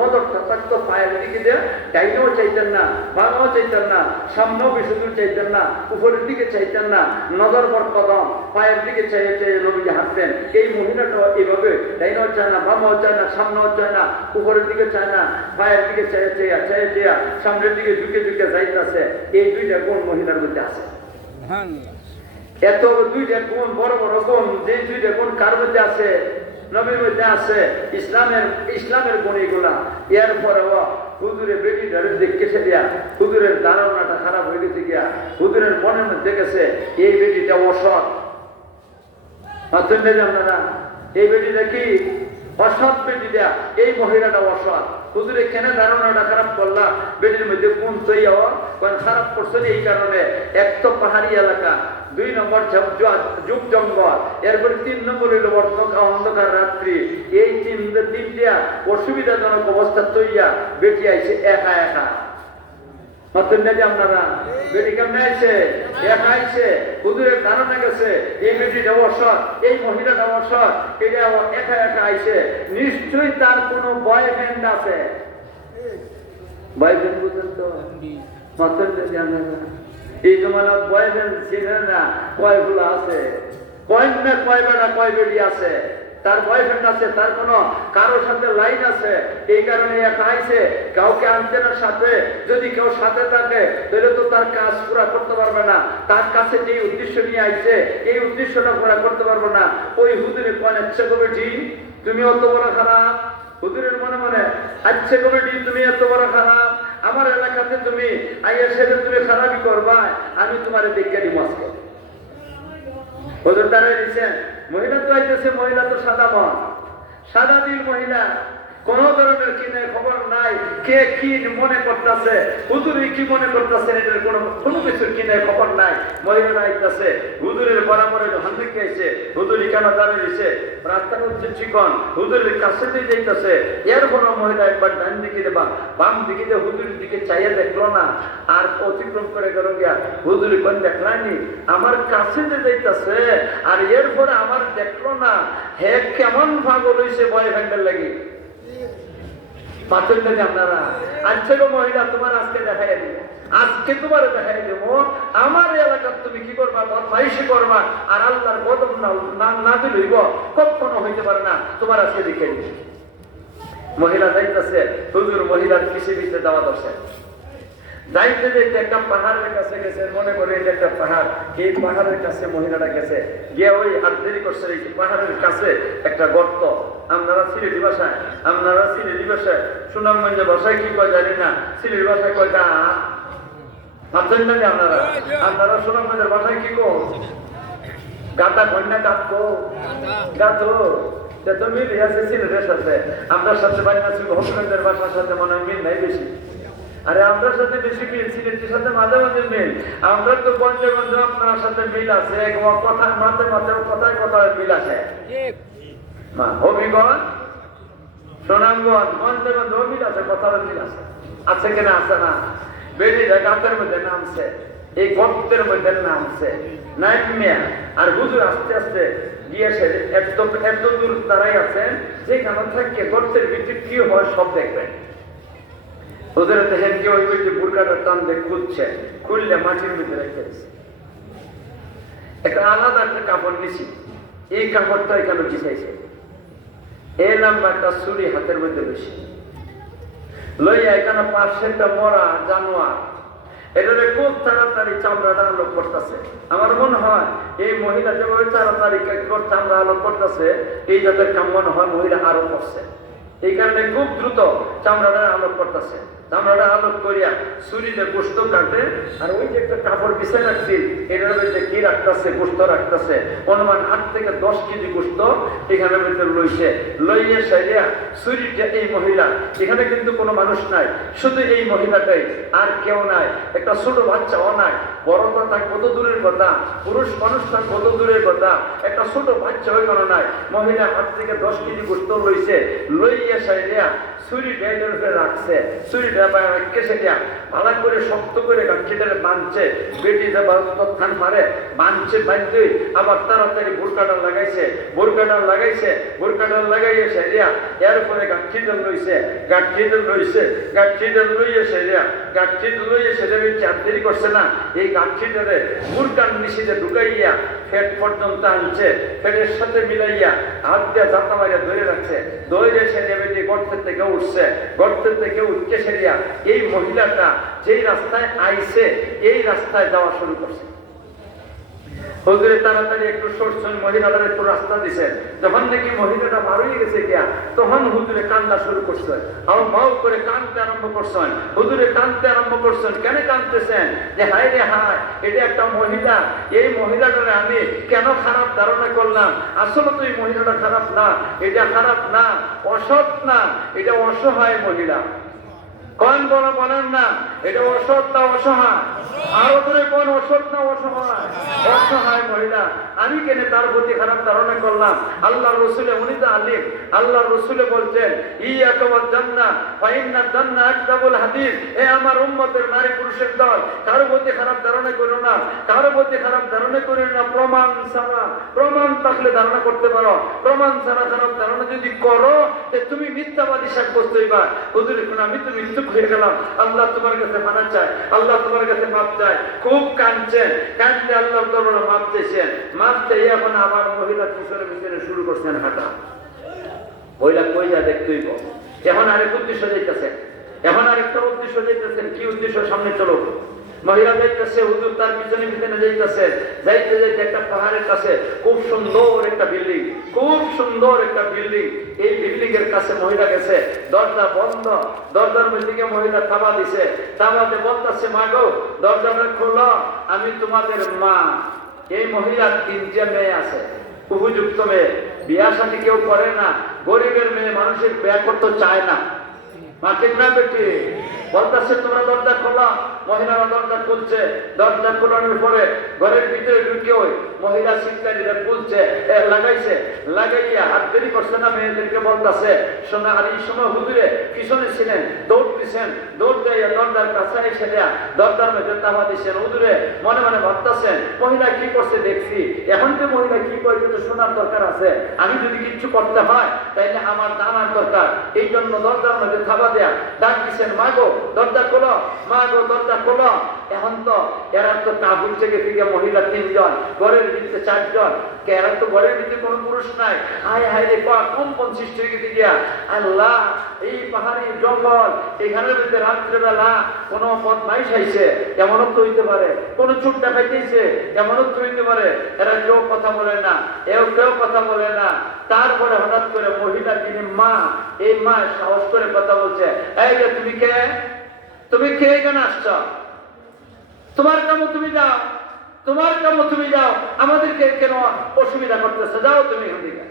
নজরটা থাকতো পায়ের দিকে দিয়ে, ডাইনেও চাইতেন না, বামেও চাইতেন না, সামনেও বেশি দূর চাইতেন না, উপরের দিকে চাইতেন না, নজর পর কদম পায়ের দিকে চাইয়ে চাইয়ে নবীজি হাঁটতেন। এই মহিলাটা এইভাবে ডাইনেও চায় না, বামেও চায় না, সামনেও চায় না, উপরের দিকে চায় না, পায়ের দিকে চাইয়ে চাইয়া সামনের দিকে ঝুঁকে যাইতেছে। এই দুইটা গুণ মহিলার মধ্যে আছে। এত দুইটা গুণ, বড় বড় গুণ, যে দুইটা গুণ কার মধ্যে আছে? নবীর মধ্যে আছে। ইসলামের গুণ এগুলা। এর পরেও হুজুরের বেটিটারে দেখেছে দিয়া হুজুরের ধারণাটা খারাপ হয়ে গেছে গিয়া, হুজুরের মনের মধ্যে গেছে এই বেটিটা অসৎ। আপনারা এই বেটিটা কি অসৎ? বেটিটা, এই মহিলাটা অসৎ। হুজুরে কেন ধারণাটা খারাপ করলা? বেটির মধ্যে কোন তৈয়া খারাপ করছেন এই কারণে। এক তো পাহাড়ি এলাকা, 2 নম্বর যুগ জঙ্গল, এরপরে 3 নম্বর হইল অন্ধকার রাত্রি। এই তিনটা অসুবিধাজনক অবস্থা তৈয়া বেটি আইছে একা। আপনারা বেটি কেমন আইছে? একা আইছে। হুজুরের ধারণা গেছে এই বেটিটা অসৎ, এই মহিলাটা অসৎ, এটা একা আইছে। নিশ্চয়ই তার কোনো বয়ফ্রেন্ড আছে। বয়ফ্রেন্ড বুঝেন তো? এই জমানা বয়ফ্রেন্ড ছিলেন না, কয়গুলো আছে, কয় না কয় বেটা কয় বেটি আছে, তার বয়ফ্রেন্ড আছে, তার কোনো কারোর সাথে লাইন আছে। এই কারণে একা আইছে, কাউকে আনছে না সাথে। যদি কেউ সাথে থাকে তাহলে তো তার কাজ পুরা করতে পারবে না। তার কাছে যে উদ্দেশ্য নিয়ে আইছে এই উদ্দেশ্যটা পুরা করতে পারবে না। ওই হুজুরে কোন ইচ্ছে কমিটি তুমি অত বড় খারাপ, হুজুরের মনে মনে আচ্ছা কমিটি তুমি এত বড় খারাপ, আমার এলাকাতে তুমি আইয়া সেটা তুমি খারাপই করবা, আমি তোমার দেখে দিব আজকে। হুজুর দাঁড়িয়ে দিচ্ছেন, মহিলা তো আইতেছে, মহিলা তো সাদা মন, সাদা দিল মহিলা, কোন ধরনের কিনে খবর নাই কে কি মনে করতেছে, হুজুরি কি মনে করতেছে, এটার কোনো কিছুর কিনে খবর নাই। মহিলারা আইতেছে, হুজুরের বরাবরে হাতে খেয়েছে, হুজুরি কেন দাঁড়িয়ে দিচ্ছে, রাস্তাটা হচ্ছে চিকন, হুজুরের কাছে দিয়ে যাইতেছে। এর কোনো মহিলা একবার ডান দিকে দেবা, বাম দিকে দিয়ে হুজুরের দিকে চাইয়ে দেখলো না, আর অতিক্রম করে গেল গিয়া। হুজুরি কোন দেখলানি, আমার কাছে দিয়ে যাইতেছে, আর এরপরে আমার দেখলো না। হে কেমন পাগল হইছে বয়ফ্রেন্ডের লাগি। আপনারা আজকে মহিলা তোমার আজকে দেখাই দিব, আজকে তোমার দেখাই দেব, আমার এলাকার তুমি কি করবা, বদমাইশি করবা, আর আল্লাহর কদম না দিলইব কখনো হইতে পারে না। তোমার আজকে দেখে দিবে। মহিলা যাইতেছে, হুজুর মহিলার পিছে দেওয়া দশে যাইতে যাইতে একটা পাহাড়ের কাছে গেছে, মনে করে এটা একটা পাহাড়। এই পাহাড়ের কাছে মহিলাটা গেছে, গিয়ে ওই আর দেরি করছে, এই পাহাড়ের কাছে একটা গর্ত। আপনারা সিলেটি ভাষায় সুনামগঞ্জে ভাষায় কি কয় জানি না, সিলেটি ভাষায় কয় গা। ভাবছেন না যে আপনারা সুনামগঞ্জের ভাষায় কি কো? গাতা কন্যা গাতো গাতো তো মিল আছে সিলেটের সাথে। আপনার সাথে হবিগঞ্জের ভাষার সাথে মনে হয় মিল নাই বেশি। আরে আপনার সাথে বেশি মিল, সিলেটের সাথে মাঝে মাঝে মিল। আমরা তো পঞ্চগঞ্জ আপনার সাথে মিল আছে, কথায় কথায় মিল আছে। হবিগঞ্জ, সুনামগঞ্জ, পঞ্চগঞ্জ মিল আছে, কথার মিল আছে। আছে কিনা? আছে না? বেটিটা গাতের মধ্যে নামছে, এই গর্তের মধ্যে নামছে, নামিয়া আর হুজুর আস্তে আস্তে গিয়েছে। এত দূর তারাই আছেন যেখানে থাকে গর্তের ভিতরে কি হয় সব দেখবেন। ওদের দেখেন কি ওই যে বুরকাটা টান দিয়ে খুললে মাটির মধ্যে রেখে দিচ্ছে। একটা আলাদা একটা কাপড় নিছি, এই কাপড়টা এখানে বিছাইছে। এই লম্বা একটা ছুরি হাতের মধ্যে বেশি লইয়া এখানে পাশে একটা মরা জানোয়ার, এটারে খুব তাড়াতাড়ি চামড়াটা আলোক করতেছে। আমার মনে হয় এই মহিলা যেভাবে তাড়াতাড়ি চামড়া আলোক করতেছে, এই যাদের কাম মনে হয় মহিলা আরো করছে, এই কারণে খুব দ্রুত চামড়াটা আলোক করতেছে। চামড়াটা আলোক করিয়া ছুরিতে গোস্ত কাটে, আর ওই যে একটা কাপড় বিছাই রাখছি এটার মধ্যে কি রাখতেছে, গোস্ত রাখতেছে। অনুমান 8 থেকে 10 কেজি গোস্ত এখানে মধ্যে লইয়ে সাইয়া ছুরিটা এই মহিলা, এখানে কিন্তু কোনো মানুষ নাই, শুধু এই মহিলাটাই, আর কেউ নাই। একটা ছোট বাচ্চাও নাই। বড় কথা কত দূরের কথা, পুরুষ মানুষটা কত দূরের কথা, একটা ছোট বাচ্চা হয়ে গেল নাই। মহিলা 8 থেকে 10 কেজি গোস্ত লইছে, লইয়া সাইডিয়া ছুরি ডাইনের উপরে রাখছে, ছুরিটা কেসে দিয়া ভালো করে শক্ত করে গাছিটারে বাঁধছে, বেটি তৎক্ষণ মারে বাঁধছে, বাঁধতে আবার তাড়াতাড়ি বোরকাটা লাগাইছে, বোরকাটা লাগাইয়ে সাইডিয়া এরপরে গাছিটা লইছে, গাছিটা লইয়ে সাইডিয়া সেটা চাপ দেরি করছে না, এই গাছিটারে বোরকার নিচে ঢুকাইয়া ফেট পর্যন্ত আনছে, ফেটের সাথে মিলাইয়া হাত দিয়ে জাতা মারিয়া ধরে রাখছে, ধরে সেরিয়া বেটি গর্তের থেকে উঠতে সেরিয়া এই মহিলাটা যেই রাস্তায় আইছে এই রাস্তায় যাওয়া শুরু করছে। হুজুরে তাড়াতাড়ি একটু সরছেন, মহিলাটা একটু রাস্তা দিছেন, যখন নাকি মহিলাটা বার হয়ে গেছে গিয়া তখন হুজুরে কান্দা শুরু করছেন, আমার মাও করে কাঁদতে আরম্ভ করছেন, হুজুরে কাঁদতে আরম্ভ করছেন। কেন কাঁদতেছেন? যে হায় রে হায়, এটা একটা মহিলা, এই মহিলাটারে আমি কেন খারাপ ধারণা করলাম, আসলে তো এই মহিলাটা খারাপ না, এটা খারাপ না, অসৎ না, এটা অসহায় মহিলা। কোন বড় বলেন না, এটা অসৎ না অসহায়, আরো করে কোন অসৎ না অসহায়, অসহায় মহিলা। আমি কেন তার প্রতি খারাপ ধারণা করলাম? আল্লাহ রসুলে, উনি তো আলিম, আল্লাহ রসুলে বলছেন ইয়াকা ওয়াল জান্নাহ ফাইন্না জান্নাহ আকদাবুল হাদিস, এ আমার উম্মতের নারী পুরুষের দল, কারো প্রতি খারাপ ধারণা করো না, কারো প্রতি খারাপ ধারণা করো না, প্রমাণ ছাড়া, প্রমাণ থাকলে ধারণা করতে পারো, প্রমাণ ছাড়া খারাপ ধারণা যদি করো তুমি মিথ্যাবাদী সাব্যস্ত হইবা। হুজুর এখন আমি তো মৃত্যু হয়ে গেলাম, আল্লাহ তোমার কাছে মানা চাই, আল্লাহ তোমার কাছে মাপ চাই, খুব কাঁদছেন, কাঁদতে আল্লাহর দরবারে মাপ চেয়েছেন, মাপ চেয়ে এখন আবার মহিলা পিছনে শুরু করছেন হাঁটা। মহিলা কই যা দেখতেই গো, এখন আরেক উদ্দেশ্য যাইতেছে, এখন আরেকটা উদ্দেশ্য যাইতেছেন। কি উদ্দেশ্য? সামনে চলো। মহিলা যাইতেছে, হুজুর তার পিছনে যাইতেছে, যাইতে যাইতে একটা পাহাড়ের কাছে খুব সুন্দর একটা বিল্ডিং, খুব সুন্দর একটা বিল্ডিং, এই বিল্ডিং এর কাছে মহিলা গেছে, দরজা বন্ধ, দরজার মধ্যে মহিলা থাবা দিছে, থাবাতে বলতেছে মা গো দরজাটা খোলো, আমি তোমাদের মা। এই মহিলার 3টে মেয়ে আছে, উপযুক্ত মেয়ে, বিয়া শাদী কেউ করে না, গরিবের মেয়ে মানুষের বিয়া করতে চায় না, মা ঠিক না বেটি? বলতেছে তোমরা দরজা খোলা, মহিলারা দরজা খুলছে, দরজা খোলানোর পরে ঘরের ভিতরে ঢুকে ওই মহিলা শিক্ষারীরা খুলছে, লাগাইছে, লাগাইয়া হাত দেরি করছে না, মেয়েদেরকে বলতেছে শোনা। আর এই সময় হুজুরে পিছনে ছিলেন, দৌড় দিচ্ছেন, দৌড় যাইয়া দরজার কাছে এসে দেয়া দরজার মধ্যে তামা দিচ্ছেন। হুজুরে মনে মনে ভাবতেছেন মহিলা কি করছে দেখছি, এখন তো মহিলা কি করছে তো শোনার দরকার আছে, আমি যদি কিচ্ছু করতে হয় তাইলে আমার জানার দরকার, এই জন্য দরজার মধ্যে থাবা দেয়া ডাক দিচ্ছেন মা গো দরজা খোলো, মা গো দরজা খোলো। এখন তো এরা তো কাবুল থেকে ফিরে মহিলা 3জন, ঘরের ভিতরে 4জন, এরা তো ঘরের ভিতরে কোনো পুরুষ নাই। হায় হায় রে কম্পন সৃষ্টি হয়ে গেছে গিয়া, আল্লাহ এই পাহাড়ি জঙ্গল, এখানের ভিতরে রাত্রেবেলা কোনো বদমাইশ আইছে, এমনও তো হইতে পারে, কোনো চুট দেখাইতেছে, এমনও তো হইতে পারে। এরা কেউ কথা বলে না, কেউ কথা বলে না। তারপরে হঠাৎ করে মহিলা, যিনি মা, এই মা সাহস করে কথা বলছে, এই যে তুমি কে, তুমি কে এখানে আসছ? তোমার কামো তুমি যাও, তোমার কামো তুমি যাও, আমাদেরকে কেন অসুবিধা করতেছে, যাও তুমি এখান থেকে।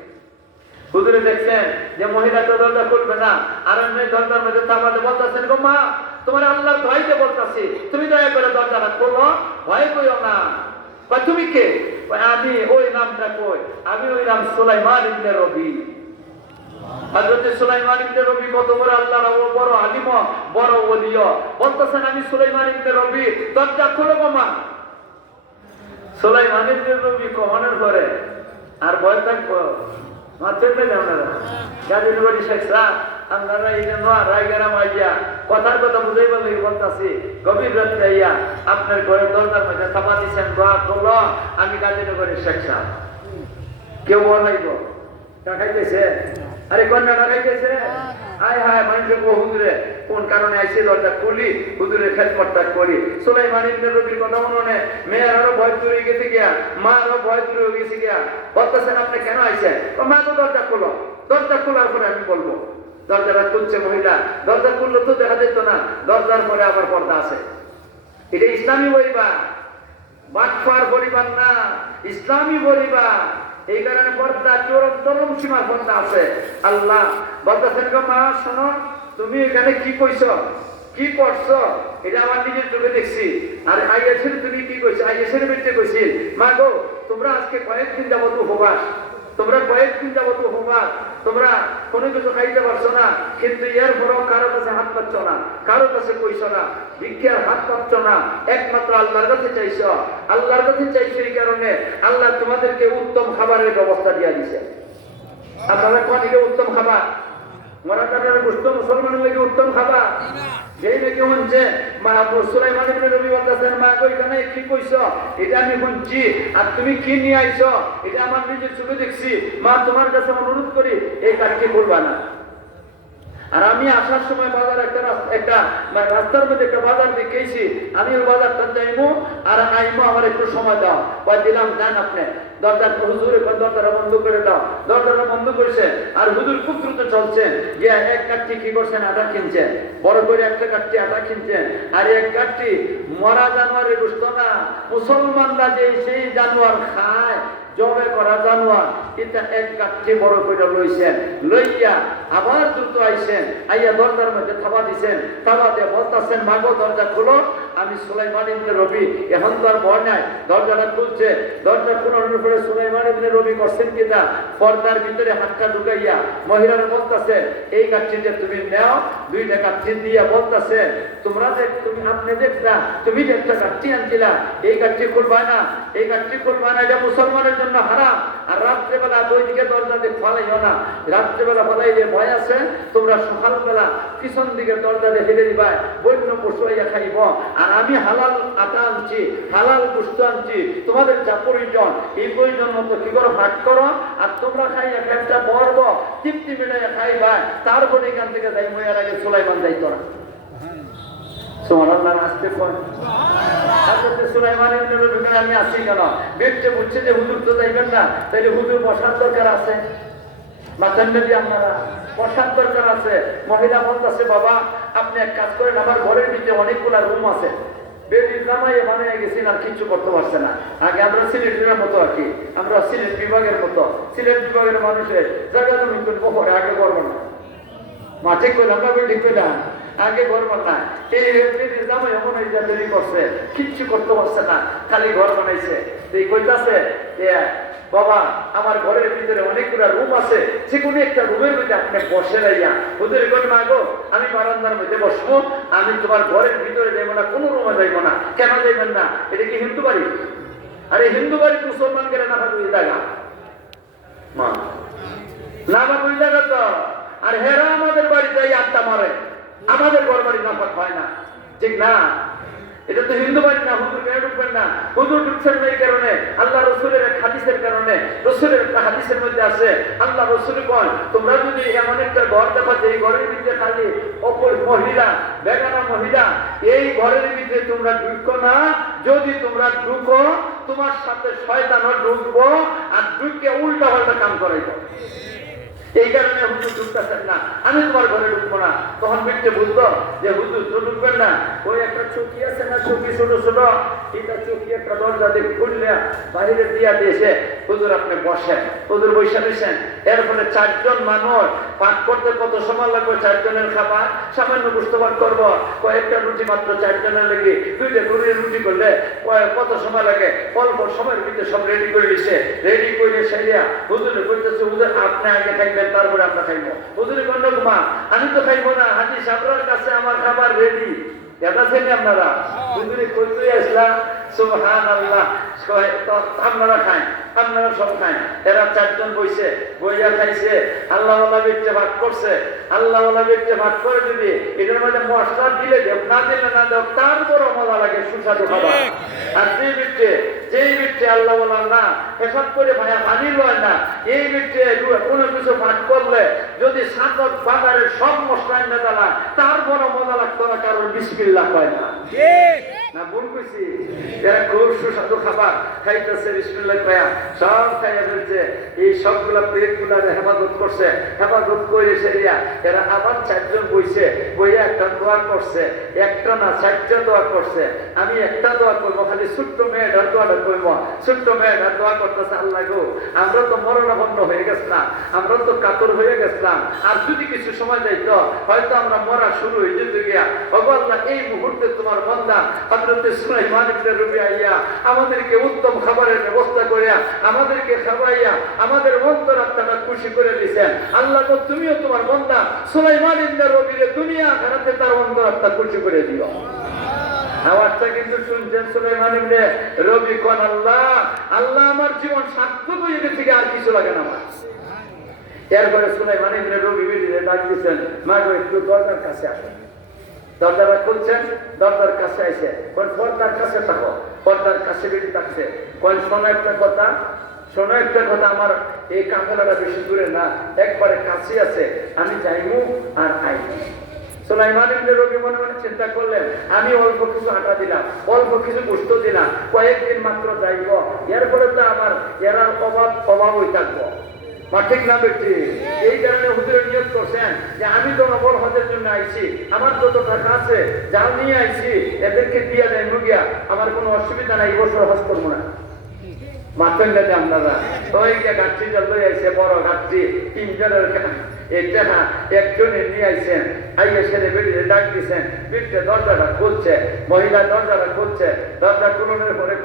হুজুরে দেখছেন যে মহিলা তো দরজা খুলবে না, আর এমনি দরজার মধ্যে থামাতে বলতেছেন গো মা তোমার আল্লাহর ভয়তে বলতেছি, তুমি দয়া করে দরজাটা খোলো, ভয় কইও না। তুমি কে? আমি ওই নামটা কই, আমি ওই নাম সুলাইমান ইবনে রবি। হযরত সুলাইমান ইবনে রবি কত বড় আল্লাহর বড় আলিম, বড় ওলি, বলতেছেন আমি সুলাইমান ইবনে রবি, দরজা খোলো গো মা। সুলাইমান ইবনে রবি কমানোর পরে আর ভয় থাকবো মাত্র আপনারা গাজীর বাড়ি শেখ সাহ আপনারা এই যে রায়গেরা মাইয়া কথার কথা বুঝাই বলে বলতেছি, গভীর রাত্রে আইয়া আপনার ঘরের দরজার মধ্যে থাপা দিচ্ছেন, দোয়া করলো আমি গাজীর বাড়ি শেখ সাহ। কেউ বলাইব টাকাইতেছে, আরে কন্যা টাকাইতেছে, হায় হায় মানুষের হুজুরে কোন কারণে আইসে দরজা খুলি, হুজুরের খেদমতটা করি। সুলাইমান ইবনে রবির কথা মনে, মেয়ের আরো ভয় দূরে গেছে গিয়া, মা আরো ভয় দূরে গেছে গিয়া, বলতেছেন আপনি কেন আইসেন? মা তো দরজা খোলো, দরজা খোলার পরে আমি বলবো। দরজাটা খুলছে মহিলা, দরজা খুললো তো দেখা যেত না, দরজার পরে আবার পর্দা আছে। এটা ইসলামী পরিবার, বাটফার পরিবার না, ইসলামী পরিবার। এই কারণে পর্দা চরম সীমা পর্দা আছে। আল্লাহ বলতেছেন গো মা শোনো, তুমি এখানে কি কইছো, কি করছো, এটা আমার নিজের চোখে দেখছি। আর আইএসের তুমি কি কইছো, আইএসের বেঁচে কইছি মা গো তোমরা আজকে কয়েকদিন যাবত উপবাস, তোমরা কয়েকদিন যাবত উপবাস, তোমরা কোনো কিছু খাইতে পারছো না, কিন্তু এর পরেও কারো কাছে হাত পাচ্ছ না, কারো কাছে কইছো না, ভিক্ষার হাত পাচ্ছ না, একমাত্র আল্লাহর কাছে চাইছো। আল্লাহর কাছে চাইছো এই কারণে আল্লাহ তোমাদেরকে উত্তম খাবারের ব্যবস্থা দিয়ে দিছে। আপনারা কোন দিকে উত্তম খাবার? মরা কাটার গোশত মুসলমানের লাগে উত্তম খাবার। যেই নাকি শুনছে মা সুলাইমান ইবনে নবী বলতেছেন, মা কইখানে কি কইছো এটা আমি শুনছি, আর তুমি কি নিয়ে আইছো এটা আমার নিজের চোখে দেখছি। মা তোমার কাছে অনুরোধ করি এই কাজটি করবা না। আর আমি আসার সময় বাজার একটা রাস্তার মধ্যে একটা বাজার দেখেছি, আমি ওই বাজারটা যাইবো আর আইবো, আমার একটু সময় দাও। দিলাম, যান আপনি। দরজার হুজুর দরজাটা বন্ধ করে দাও। দরজাটা বন্ধ করেছে আর হুজুর খুব দ্রুত চলছেন, যে এক কাঠটি কি করছেন, আটা কিনছেন, বড় করে একটা কাঠটি আটা কিনছেন। আর এক কাঠটি মরা জানোয়ারের গোশত না, মুসলমানরা যে সেই জানোয়ার খায়, জবে করা জানোয়ার, এটা এক কাঠটি বড় করে লইছেন। লইয়া আবার দ্রুত আইছেন, আইয়া দরজার মধ্যে থাবা দিছেন। থাবা দিয়ে বলতেছেন, মাগো দরজা খোলো, আমি সুলাইমান ইবনে রবি। এখন তো আর ভয় নাই, দরজাটা খুলছে। দরজা খোলানোর পরে সুলাইমান ইবনে রবি করছেন কিনা, পর্দার ভিতরে হাতটা ঢুকাইয়া মহিলারা বলতেছেন, এই কাঠটিতে তুমি নেও। দুইটা কাঠটি দিয়া বলতেছেন, তোমরা যে আপনি দেখলা, তুমি যে একটা কাঠটি আনছিলা, এই কাঠটি খুলবা না, এই কাঠটি খুলবা না, এটা মুসলমানের জন্য হারাম। আর রাত্রেবেলা দুই দিকে দরজা দিয়ে ফালাইও না, রাত্রেবেলা ফালাইলে ভয় আছে। তোমরা সকালবেলা পিছন দিকে দরজা দিয়ে ফেলে দিবা, বন্য পশু আইয়া খাইব। আর আমি হালাল আটা আনছি, হালাল গোশত আনছি, তোমাদের যা প্রয়োজন এই প্রয়োজন মতো কি করো, ভাগ করো। আর তোমরা খাইয়া পেটটা বড়ব, তৃপ্তি মিলাইয়া খাইবা। তারপরে এখান থেকে যাই, ময়ার আগে সুলাইমান যাইতো না। সুবহানাল্লাহ, আসতে কয় হযরত সুলাইমান ইবনে রবি আমি আসি কেন? ব্যক্তি বুঝছে যে হুজুর তো যাইবেন না, তাইলে হুজুর বসার দরকার আছে। মাথার নবী আপনারা বসার দরকার আছে। মহিলা বলতেছে, বাবা আপনি এক কাজ করেন, আমার ঘরের ভিতরে অনেকগুলা রুম আছে, বেডির জামাই বানিয়ে গেছি আর কিচ্ছু করতে পারছে না। আগে আমরা সিলেটের মতো আর কি, আমরা সিলেট বিভাগের মতো, সিলেট বিভাগের মানুষের জায়গা জমি বহরে আগে করবো না, মাঠে করলাম না, বেডি পেলাম আগে করবো না। এই বেডির জামাই এমন হয়ে দেরি করছে, কিচ্ছু করতে পারছে না, খালি ঘর বানাইছে। এই কইতাছে, বাবা আমার ঘরের ভিতরে অনেকগুলা রুম আছে, যে কোনো একটা রুমের মধ্যে আপনি বসে রাইয়া। হুজুর কোন মাগো, আমি বারান্দার মধ্যে বসবো, আমি তোমার ঘরের ভিতরে যাইবো না, কোনো রুমে যাইবো না। কেন যাইবেন না? এটা কি হিন্দু বাড়ি? আরে হিন্দু বাড়ি মুসলমান গেলে না থাকবে জায়গা মা না বাবু জায়গা তো। আর হেরা আমাদের বাড়িতে আড্ডা মারে, আমাদের ঘর বাড়ি নাফাক হয় না, ঠিক না? এটা তো হিন্দু বাড়ি না, হুজুর কেন ঢুকবেন না? হুজুর ঢুকছেন না এই কারণে, আল্লাহ রসুলের এক হাদিসের কারণে। রসুলের একটা হাদিসের মধ্যে আছে, আল্লাহ রসুল কয়, তোমরা যদি এমন একটা ঘর দেখো যে এই ঘরের ভিতরে খালি অপর মহিলা, বেগানা মহিলা, এই ঘরের ভিতরে তোমরা ঢুকো না। যদি তোমরা ঢুকো, তোমার সাথে শয়তানও ঢুকবো, আর ঢুকে উল্টা পাল্টা কাম করাইবো। এই কারণে হুজুর ঢুকতেছেন না, আমি তোমার ঘরে ঢুকবো না। তখন ব্যক্তি বুঝতো যে হুজুর তো ঢুকবেন না। ওই একটা চৌকি আছে না, চৌকি ছোট ছোট, এটা চৌকি একটা দরজা দিয়ে খুললে বাইরে দিয়া দিয়েছে, হুজুর আপনি বসেন। হুজুর বসে দিয়েছেন। এর ফলে চারজন মানুষ পাক করতে কত সময় লাগবে? চারজনের খাবার সামান্য বুঝতে পার করবো, কয়েকটা রুটি মাত্র চারজনের লেগে, দুইটা রুটি করলে কত সময় লাগে? অল্প সময়ের ভিতরে সব রেডি করে দিচ্ছে। রেডি করে সেরিয়া হুজুরে বলতেছে, হুজুর আপনি আগে খাইবেন, তারপরে আমরা খাইবো। হুজুরে কন্যা মা, আমি তো খাইবো না, হাজি সাবরার কাছে আমার খাবার রেডি। এটা ছেলে আপনারা হুজুরে কইতে আসলাম, সুবহানাল্লাহ, আপনারা খান, আপনারা সব খান। এরা চারজন বইছে, বইয়া খাইছে, আল্লাহওয়ালা ব্যক্তি ভাগ করছে। আল্লাহওয়ালা ব্যক্তি ভাগ করে দিবি, এটার মধ্যে মশলা দিলে দেব, না দিলে না দেব, তার বড় মজা লাগে, সুস্বাদু খাবার। আর যেই ব্যক্তি আল্লাহওয়ালা না, এসব করে ভাইয়া পানি লয় না, এই ব্যক্তি কোনো কিছু ভাগ করলে যদি সাতক বাজারের সব মশলা এনে দেওয়া, তার বড় মজা লাগতো না, কারণ বিসমিল্লাহ কয় না। না ভুল কইছি? এরা খুব সুস্বাদু খাবার খাইতেছে, বিসমিল্লাহ কয়া সব খাইয়া ফেলছে। এই সবগুলা প্লেটগুলা হেফাজত করছে, হেফাজত করে সেরিয়া এরা আবার চারজন বইছে, বইয়া একটা দোয়া করছে, একটা না চারটা দোয়া করছে। আমি একটা দোয়া করবো, খালি ছোট্ট মেয়েটার দোয়াটা করবো। ছোট্ট মেয়েটার দোয়া করতেছে, আল্লাহ গো আমরা তো মরণাপন্ন হয়ে গেছিলাম, আমরা তো কাতর হয়ে গেছিলাম, আর যদি কিছু সময় যাইতো হয়তো আমরা মরা শুরু হয়ে যেত গিয়া। আল্লাহ এই মুহূর্তে তোমার বান্দা হযরত সুলাইমান ইবনে রবি আইয়া আমাদেরকে উত্তম খাবারের ব্যবস্থা করিয়া আমাদেরকে খাওয়াইয়া আমাদের অন্তরাত্মাটা খুশি করে দিয়েছেন। আল্লাহ তো তুমিও তোমার বান্দা সুলাইমান ইবনে রবির দুনিয়া আখিরাতে তার অন্তরাত্মা খুশি করে দিও। আওয়াজটা কিন্তু শুনছেন সুলাইমান ইবনে রবি কোন আল্লাহ, আল্লাহ আমার জীবন সার্থক হয়ে গেছে, আর কিছু লাগে না আমার। এরপরে সুলাইমান ইবনে রবি বিবিকে ডাক দিয়েছেন, মা গো একটু দরজার কাছে আসো। দরজাটা খুলছেন, দরজার কাছে আইসে কোন পর্দার কাছে থাকো। পর্দার কাছে বেশি থাকছে, কোন শোনো একটা কথা, শোনো একটা কথা, আমার এই কাঁকড়াটা বেশি দূরে না, একবারে কাছে আছে, আমি যাইমু আর আইমু। সুলাইমান ইবনে রবি মনে মনে চিন্তা করলেন, আমি অল্প কিছু আটা দিলাম, অল্প কিছু গোশত দিলাম, কয়েকদিন মাত্র যাইব, এরপরে তো আমার এরার অভাবই থাকবো। ঠিক না বেটি? এই কারণে হুজুরে নিয়োগ করছেন যে আমি তো নবল হজের জন্য আইছি, আমার যত টাকা আছে যা নিয়ে আইছি এদেরকে দিয়ে দেয় মুগিয়া, আমার কোনো অসুবিধা নাই, এই বছর হজ করবো না। মাথেন না আপনারা ওই যে গাছটিটা লই আইছে, বড় গাছটি 3 জনের, এটা একজনে নিয়ে আইছেন, আইয়া ছেলে বেরিয়ে ডাক দিচ্ছেন, বিটে দরজাটা খুলছে, মহিলা দরজাটা খুলছে, দরজা খুলনের পরে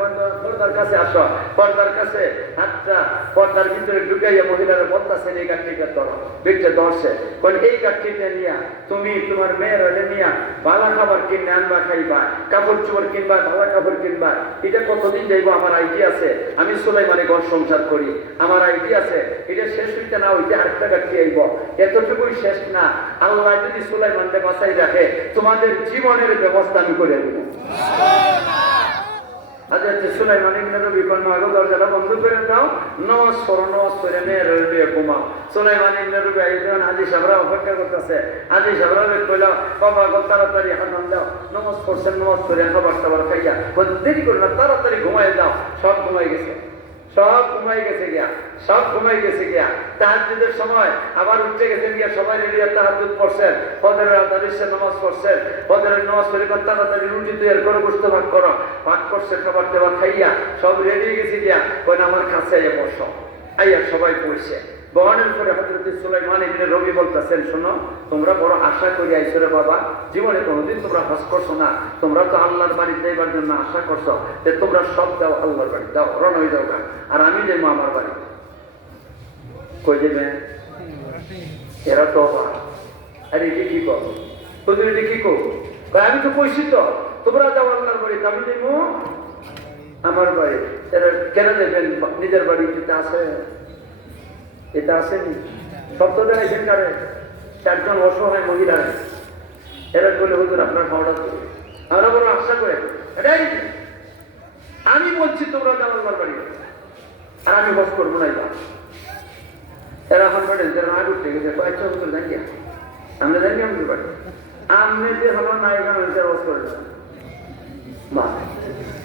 পর্দার কাছে আসো, পর্দার কাছে হাতটা পর্দার ভিতরে ঢুকাইয়া মহিলার বলতেছেন এই গাছটিকে ধরো। বিটে ধরছে, কোন এই গাছটিতে নিয়া তুমি তোমার মেয়ের হলে নিয়া ভালো খাবার কিনে আনবা, খাইবা, কাপড় চোপড় কিনবা, ভালো কাপড় কিনবা। এটা কতদিন যাইব আমার আইডিয়া আছে, আমি সুলাইমানে ঘর সংসার করি, আমার আইডিয়া আছে, এটা শেষ হইতে না হইতে আরেকটা গাছটি আইব, এতটুকুই শেষ না। আল্লাহ যদি সুলাইমানকে বাঁচাই রাখে তোমাদের জীবনের ব্যবস্থা আমি করে দেব। আচ্ছা সুলাইমান ইবনে রবি কোন মাগো দরজাটা বন্ধ করে দাও, নামাজ পড়ো, নামাজ পড়ে মেয়ের দিয়ে ঘুমাও। সুলাইমান ইবনে রবি আইজন আজি সাহেবরা অপেক্ষা করতেছে, আজি সাহেবরা কইল বাবা গো তাড়াতাড়ি হাজান দাও, নামাজ পড়ছেন, নামাজ পড়ে খাবার টাবার খাইয়া দেরি করো না, তাড়াতাড়ি ঘুমাই দাও। সব ঘুমাই গেছে, সব ঘুমাই গেছে গিয়া, সব ঘুমাই গেছে গিয়া। তাহাজ্জুদের সময় আবার উঠে গেছেন গিয়া, সবাই রেডি তাহাজ্জুদ পড়ছেন, ফজরের আদারিসে নামাজ পড়ছেন, ফজরের নামাজ পড়ে তাড়াতাড়ি রুটি তৈরি করে গোশত ভাগ করো, ভাগ করছে, খাবার টাবার খাইয়া সব রেডি গেছে গিয়া, কইন আমার কাছে আইয়া বসো। আইয়া সবাই পড়ছে, বহনের পরে হযরত সুলাইমান ইবনে রবি বলতেছেন, শোনো তোমরা বড় আশা করি আইছো রে বাবা, জীবনে কোনোদিন তোমরা হজ করছো না, তোমরা তো আল্লাহর বাড়ি যাইবার জন্য আশা করছো, যে তোমরা সব দাও আল্লাহর বাড়ি দাও, রওনা হয়ে যাও, আর আমি যাইবো আমার বাড়ি। কই যাবে এরা? তো আরে এটি কি কর হুজুর, এটি কি কর? আমি তো কইছি তো তোমরা যাও আল্লাহর বাড়ি, আমি যাইবো আমার বাড়ি। এরা কেন দেবেন? নিজের বাড়ি যেটা আছে, এটা আসেনি। শব্দ জানাইছেন কারে? 4 জন অসহায় মহিলারা। এরা বলে হুজুর আপনার খাওয়াটা করি, আমরা বড় আশা করে এটাই আমি বলছি তোমরা যাও আল্লাহর বাড়ি, আর আমি বস করবো না। এরা এখন বাড়ি যারা আগে উঠে গেছে, কয়েকটা হুজুর জানি আমরা জানি আমাদের বাড়ি, আপনি যে হলো না এখানে বস করে দেবেন,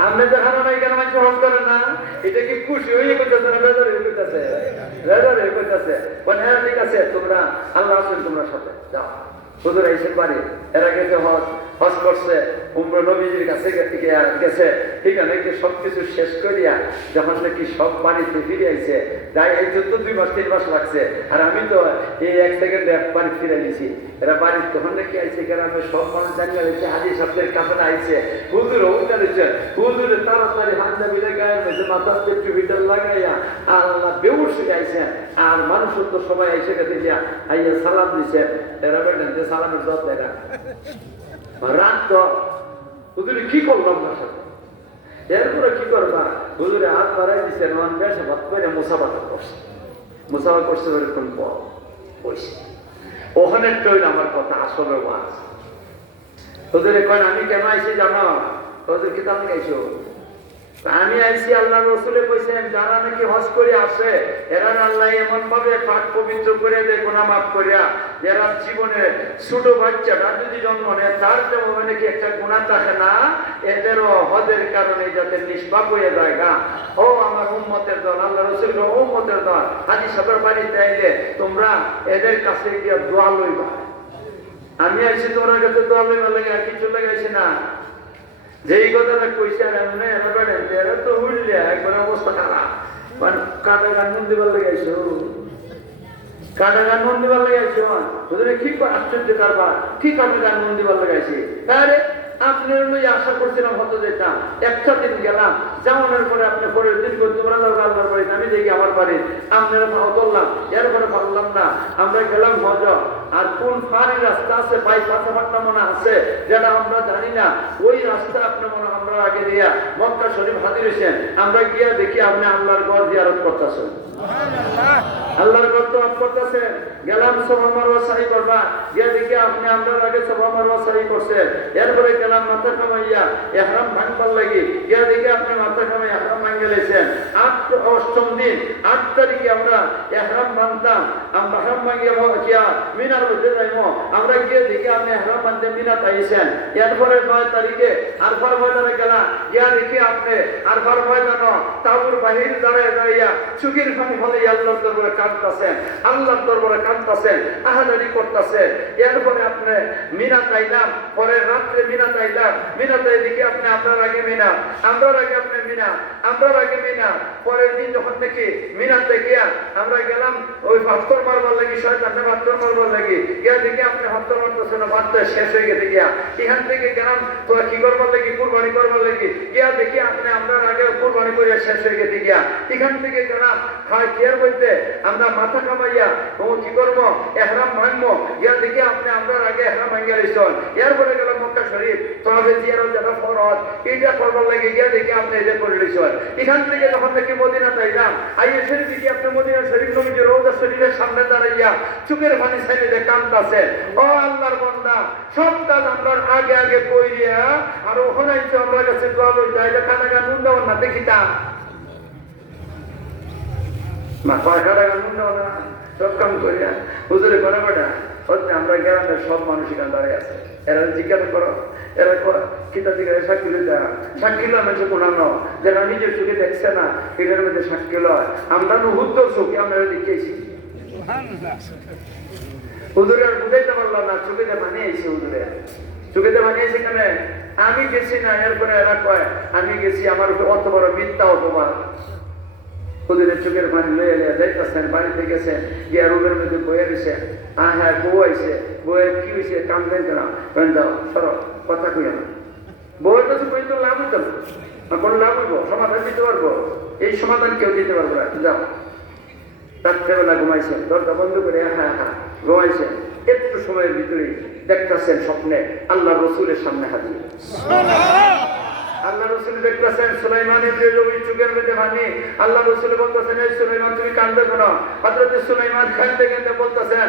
আপনি দেখানো নাই কেন মানুষ হজ করে না? এটা কি খুশি হয়ে করতেছে না বেজার হয়ে করতেছে? বেজার হয়ে করতেছে। হ্যাঁ ঠিক আছে, তোমরা আল্লাহ আছেন তোমরা সাথে যাও। হুজুর আইসেন বাড়ি, এরা গেছে হজ করছে, উমরা নবীজির কাছে গেছে, ঠিক আছে নাকি সবকিছু শেষ করিয়া যখন নাকি সব বাড়িতে ফিরে আইছে, যাই আইছে তো 2 মাস 3 মাস লাগছে, আর আমি তো এই 1 সেকেন্ডে বাড়ি ফিরে নিছি। এরা বাড়ি তখন নাকি আইছে, গ্রামে সব মানুষ জানিয়ে হয়েছে, হাজি সাহেবের কাছে আইছে, হুজুর ওটা দিচ্ছে, হুজুরে তাড়াতাড়ি হান্দা বিলে গায়ের মধ্যে মাথার পেট্রু ভিতর লাগাইয়া আল্লাহ বেউস হয়ে আইছে, আর মানুষ তো সবাই আইসে গেছে দিয়া আইয়া সালাম দিছে। এরা বেটেন যে সালামের জব দেয় না, রাত তো হুজুরে কি করলাম না সাথে, এরপরে কি করবা? হুজুরে হাত বাড়াই দিচ্ছে, নন বেশ ভাত করে মুসাফা করছে, মুসাফা করছে ওরকম পয়সা। ওখানে টইল আমার কথা আসলে ওয়াজ। হুজুরে কয় আমি কেন আইছি জানো? হুজুর কি তুমি আইছো? আমি আইছি আল্লাহ রসুলে কইছেন যারা নাকি হজ করে আসে এরা আল্লাহ এমন ভাবে পাক পবিত্র করে দেয়, গুনাহ মাফ করিয়া। যারা জীবনে ছোট বাচ্চাটা যদি জন্ম নেয় তার যেমন নাকি একটা গুনাহ থাকে না, এদেরও হজের কারণে যাতে নিষ্পাপ হয়ে যায় গা। ও আমার উম্মতের দল, আল্লাহ রসুলের উম্মতের দল, হাজী সাহেবের বাড়িতে আইলে তোমরা এদের কাছে গিয়ে দোয়া লইবা। আমি আইছি তোমার কাছে দোয়া লইবার লাগে, আর কিছু লাগাইছি না। যেই কথাটা কইছে এরা বেড়েন এরা তো উঠলে একবার অবস্থা খারাপ, মানে কাটা গান মন দিবার লাগাইছো, কাটা গান মন দিবার লাগাইছো। কি আশ্চর্য কারবার, কি কাটা গান মন দিবার লাগাইছি? আরে আপনার লই আশা করছিলাম হয়তো যেতাম, একটা দিন গেলাম, যাওয়ানোর পরে আপনি পরের দিন করে তোমরা আল্লাহর বাড়ি, আমি দেখি আমার বাড়ি, আপনারা ভাও করলাম, এরপরে পারলাম না, আমরা গেলাম হজ। আর কোন ফাঁড়ি রাস্তা আছে, বাইপাস পাট্টা মনে আছে, যেটা আমরা জানি না, ওই রাস্তা আপনি মনে আমরা আগে দিয়া মক্কা শরীফ হাজির হয়েছেন, আমরা গিয়া দেখি আপনি আল্লাহর ঘর জিয়ারত করতেছেন, আল্লাহর ঘর তো করতেছেন। গেলাম সাফা মারওয়া সাই করবা, গিয়া দেখি আপনি আমরা আগে সাফা মারওয়া সাই করছেন, এরপরে গেলাম মাথা কামাইয়া ইহরাম ভাঙবার লাগি, গিয়া দেখি আপনি মাথা কামাই ইহরাম ভাঙে লেছেন। 8ম দিন 8 তারিখে আমরা ইহরাম ভাঙতাম, আমরা ইহরাম ভাঙিয়া গিয়া মিনার মধ্যে যাইমো, আমরা গিয়ে দেখি আপনি ইহরাম ভাঙতে মিনাত আইছেন। এরপরে 9 তারিখে আরফার ময়দানে গেলাম, গিয়া দেখি আপনি আরফার ময়দান তাবুর বাহির দাঁড়ায় দাঁড়িয়া চোখের পানি ফলে আল্লাহর দরবারে কাঁদতেছেন, আল্লাহর দরবারে কাঁদতেছেন, আহাজারি করতেছেন। এরপরে আপনি মিনাত আইলাম, পরে রাত্রে মিনাত আইলাম, মিনাতে দেখি আপনি আপনার আগে মিনা, আমরার আগে আপনি মিনা, আমরার আগে মিনা। পরের দিন যখন দেখি মিনাতে গিয়া আমরা গেলাম ওই পাথর মারবার লাগি, শয়তানে পাথর মারবার লাগি, গিয়া দেখি আপনি পাথর মারতেছেন, মারতে শেষ হয়ে গেছে। গিয়া এখান থেকে গেলাম তো কি করবার লাগি, কুরবানি করবার লাগি, গিয়া দেখি আপনি আমরার আগে কুরবানি করে শেষ হয়ে গেছে। গিয়া এখান থেকে গেলাম হয় কেয়ার বলতে আমরা মাথা কামাইয়া ও কি করবো ইহরাম ভাঙবো, গিয়া দেখি আপনি আমরার আগে ইহরাম ভাঙিয়া রইছেন। এরপরে গেলাম মক্কা শরীফ তবে জিয়ারত যেটা ফরজ এটা করবার লাগে, গিয়া দেখি আপনি এটা করে রইছেন। এখান থেকে যখন দেখি মদিনা যাইলাম, আইয়ে শরীফ দেখি আপনি মদিনা শরীফ নবীজি রওজা শরীফের সামনে দাঁড়াইয়া চোখের পানি ছাইড়ে কাঁদতাছে। ও আল্লাহর বান্দা, সব কাজ আমরা আগে আগে কইরিয়া আর ওখানে আমরা কাছে দোয়া লইতা, এটা কানাগা নুন দেওয়ার না দেখিতা না, পয়সাটা নুন দেওয়া না, সব কাম করিয়া হুজুরে করে বেটা হচ্ছে। আমরা গ্রামের সব মানুষ এখানে দাঁড়িয়ে আছে, এরা জিজ্ঞাসা করো, এরা কিতা জিজ্ঞাসা সাক্ষী লইতা, সাক্ষী লয় মানুষ কোনানো, যারা নিজের চোখে দেখছে না এটার মধ্যে সাক্ষী লয়। আমরা নুহুদ্ধ চোখে আমরা দেখিয়েছি, হুজুরে আর বুঝাইতে পারলাম না, চোখেতে বানিয়েছি, হুজুরে চোখেতে বানিয়েছি কেন, আমি গেছি না। এরপরে এরা কয় আমি গেছি, আমার অত বড় মিথ্যা অপমান। হুজুরের চোখের পানি লয়ে যাইতেছেন, বাড়িতে গেছেন, গিয়া রুমের মধ্যে বয়ে দিছে, হ্যাঁ বউ আইছে, বউয়ের কি হয়েছে কামদেন কেন, যাও সর কথা কইয়া না, বউয়ের কাছে কই তো লাভ হইতো না, কোনো লাভ হইব, সমাধান দিতে পারবো, এই সমাধান কেউ দিতে পারবো না। যাও রাত্রেবেলা ঘুমাইছেন, দরজা বন্ধ করে হ্যাঁ হ্যাঁ ঘুমাইছেন। একটু সময়ের ভিতরে দেখতেছেন স্বপ্নে আল্লাহ রসুলের সামনে হাজির, আল্লাহ রসুল দেখতেছেন সুলাইমানের যে জমি চোখের মধ্যে পানি, আল্লাহ রসুল বলতেছেন এই সুলাইমান তুমি কান্দে কেন? হযরত সুলাইমান কান্দতে কান্দতে বলতেছেন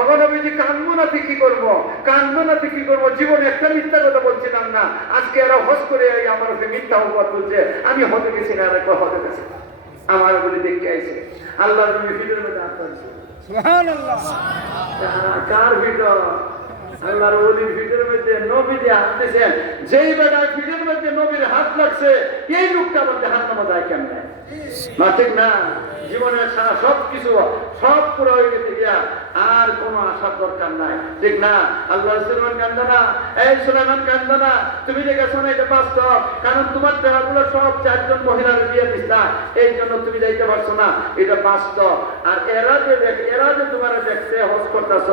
অগনবীজি কান্দবো না কি করবো, কান্দবো না কি করবো, জীবনে একটা মিথ্যা কথা বলছিলাম না, আজকে এরা হজ করে আমার ওকে মিথ্যা অপবাদ তুলছে, আমি হতে গেছি না, আর একবার হতে গেছি, আমার বলে দেখতে আইছে আল্লাহ নবী ভিতরের মধ্যে আসছে। সুবহানাল্লাহ, কার ভিতর? আল্লাহর ওলির ভিতরের মধ্যে নবী দিয়ে হাঁটতেছেন, যেই বেটার ভিতরের মধ্যে নবীর হাত লাগছে এই লোকটা মধ্যে হাত নামা যায় কেমনে? না ঠিক না? জীবনের সারা সবকিছু সব পুরো হয়ে গেছে গিয়া, আর কোনো আশার দরকার নাই, ঠিক না? আল্লাহ সুলাইমান কান্দে না, এই সুলাইমান কান্দে না, তুমি যে গেছো না এটা বাস্তব, কারণ তোমার দেহগুলো সব 4 জন মহিলার বিয়ে দিচ্ছা, এই জন্য তুমি যাইতে পারছো না, এটা বাস্তব। আর এরা যে তোমার দেখছে হজ করতেছ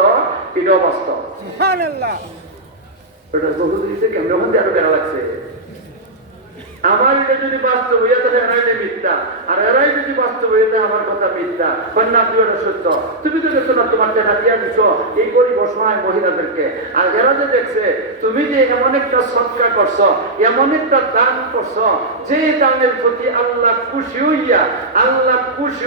এটাও বাস্তব। সুবহানাল্লাহ, এটা বহুত দিতে কেমন মধ্যে আরো বেড়া লাগছে। আমার এটা যদি বাস্তব হইয়া তাহলে এরাই মিথ্যা, আর এরাই যদি বাস্তব হইয়া আমার কথা মিথ্যা, কন্যা তুই এটা সত্য, তুমি তো দেখছো না তোমার দেখা দিয়া দিচ্ছ এই গরিব অসহায় মহিলাদেরকে, আর এরা যে দেখছে তুমি যে এমন একটা সৎকার করছো, এমন একটা দান করছো, যে দানের প্রতি আল্লাহ খুশি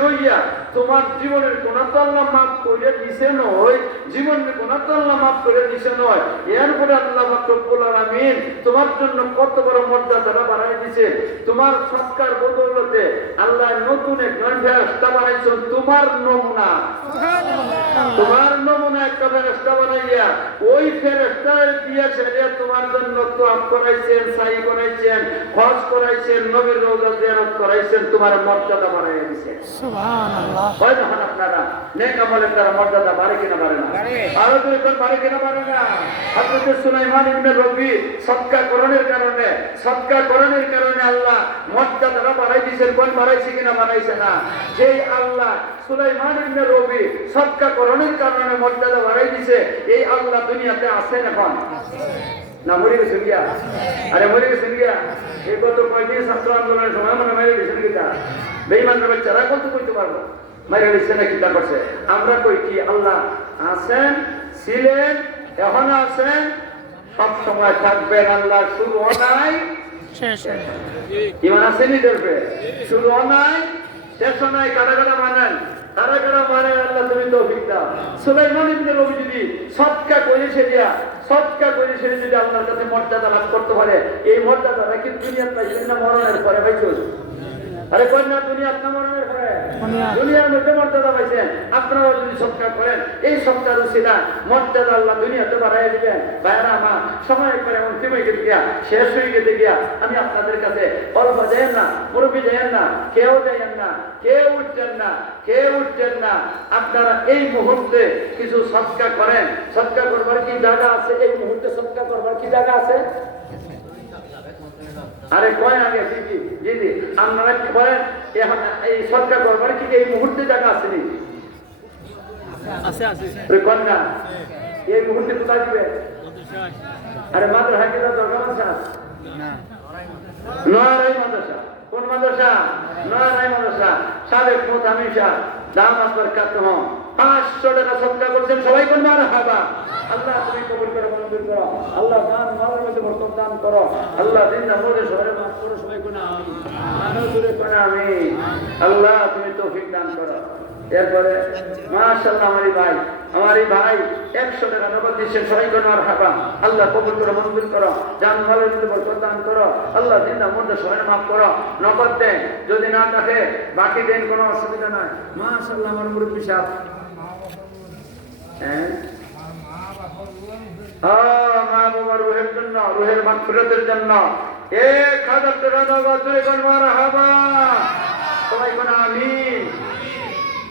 হইয়া তোমার জীবনের কোন তো আল্লাহ মাফ করে দিছে নয়, জীবনের কোন তো আল্লাহ মাফ করে দিছে নয়, এরপরে আল্লাহ রব্বুল আলামিন তোমার জন্য কত বড় মর্যাদাটা বাড়াই দিছে। তোমার সৎকার বদৌলতে আল্লাহ নতুন এক ফেরেশতা বানাইছেন, তোমার নমুনা, তোমার নমুনা একটা ফেরেশতা বানাইয়া ওই ফেরেশতার দিয়ে ছেড়ে তোমার জন্য তোয়াফ করাইছেন, সাই করাইছেন, হজ করাইছেন, নবীর রওজা জিয়ারত করাইছেন, তোমার মর্যাদা বাড়াইয়া দিয়েছেন। সুবহানাল্লাহ, হয় যখন আপনারা নেক আমলের দ্বারা মর্যাদা বাড়ে কিনা বাড়ে না? আরো দুইজন বাড়ে কিনা বাড়ে না? হযরত সুলাইমান ইবনে রবি সদকা করণের কারণে আল্লাহ মর্যাদাটা বাড়াই দিয়েছেন। কোন বাড়াইছে কিনা? বাড়াইছে না। যেই আল্লাহ সুলাইমান ইবনে রবি সদকা করণের কারণে মর্যাদা বাড়াই দিয়েছে, এই আল্লাহ দুনিয়াতে আছেন এখন? না, মরে গেছেন গিয়া? আরে মরে গেছেন গিয়া? এই গত কয়েকদিন ছাত্র আন্দোলনের সময় মনে মেরে গেছেন গিয়া? বেঈমানরা বাচ্চারা কইতে পারবো মেরে গেছে না কিতা করছে? আমরা কই কি আল্লাহ আছেন, ছিলেন, এখন আছেন, সব সময় থাকবেন। আল্লাহ শুরু নাই, শেষ নাই। ইমান আছে নি দেখবে? শুরু নাই, শেষ নাই। কারা মানেন? তারা মানেন আল্লাহ তুমি তৌফিক দাও। সুলাইমান ইবনে রবি যদি সদকা করে যদি আল্লাহর কাছে মর্যাদা লাভ করতে পারে, এই মর্যাদাটা কি দুনিয়ার পাইছেন না মরণের পরে পাইছো? আরে কই না, দুনিয়ার না মরণের পরে? দুনিয়ার মধ্যে মর্যাদা পাইছেন। আপনারা যদি সৎকার করেন, এই সৎকার উসিলা মর্যাদা আল্লাহ দুনিয়াতে বাড়াই দিবেন। ভাইরা আমার সময় একবার এমন থেমে গেছে গিয়া, শেষ হয়ে গেছে গিয়া। আমি আপনাদের কাছে অল্প যাইয়েন না, মুরব্বী যাইয়েন না, কেউ যাইয়েন না, কেউ উঠছেন না। আপনারা এই মুহূর্তে কিছু সৎকার করেন। সৎকার করবার কি জায়গা আছে? এই মুহূর্তে সৎকার করবার কি জায়গা আছে? আরে কয় আগে জি আপনারা কি বলেন? এই সরকার করবার কি এই মুহূর্তে জায়গা আছে নি? কন না, এই মুহূর্তে কোথায় দিবে? আরে মাদ্রাসা হাকিরা দরকার আছে? নয় মাদ্রাসা। কোন মাদ্রাসা? নয় মাদ্রাসা। সাবেক মুতামিশা দামাত বরকাতুহ 500 টাকা সদকা করছেন। সবাই কোন মারহাবা। আল্লাহ তুমি কবুল করে মঞ্জুর করো। আল্লাহ দান মালের মধ্যে বরকত দান করো। আল্লাহ দিন আমাদের শহরে মাফ করো। সবাই কোন আমিন। আরো জোরে কোন আমিন। আল্লাহ তুমি তৌফিক দান করো। এরপরে মাশাআল্লাহ আমার এই ভাই 100 টাকা নগদ দিয়েছেন। সবাই কোন মারহাবা। আল্লাহ কবুল করে মঞ্জুর করো। জান মালের মধ্যে বরকত দান করো। আল্লাহ দিন আমাদের শহরে মাফ করো। নগদ দেন, যদি না থাকে বাকি দেন, কোনো অসুবিধা নাই। মাশাআল্লাহ আমার মুরব্বি সাহেব, মা বাবার রুহের জন্য, রুহের মাগফিরাতের জন্য 1000 টাকা নগদ দিলে কোন মারহাবা। সবাই কোন আমিন।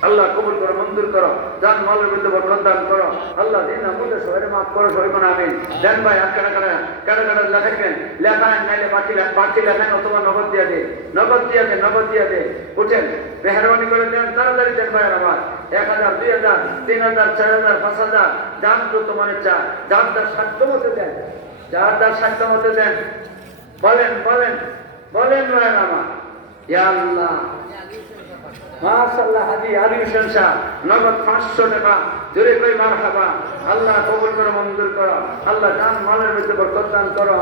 আল্লাহ কবুল করো, মঞ্জুর করো। জান মালের মধ্যে বরকত দান করো। আল্লাহ দিন আমাদের শহরে মাফ করো। সবাই কোন আমিন। দেন ভাই, আর কারা লেখাইবেন? লেখায় নাইলে বাকি লেখায় অথবা নগদ দিয়া দে। উঠেন, মেহরবানি করে দেন, তাড়াতাড়ি দেন ভাই আমার। 1000, 2000, 3000, 4000, 5000 দান তো তোমার চা। যার সাধ্য মতো দেন, বলেন ভাই আমার। ইয়া আল্লাহ, মাশাআল্লাহ। হাজী আলী হোসেন শাহ নগদ 500 টাকা। জোরে কই মারহাবা। আল্লাহ কবুল করে মঞ্জুর করো। আল্লাহ জান মালের মধ্যে বরকত দান করো।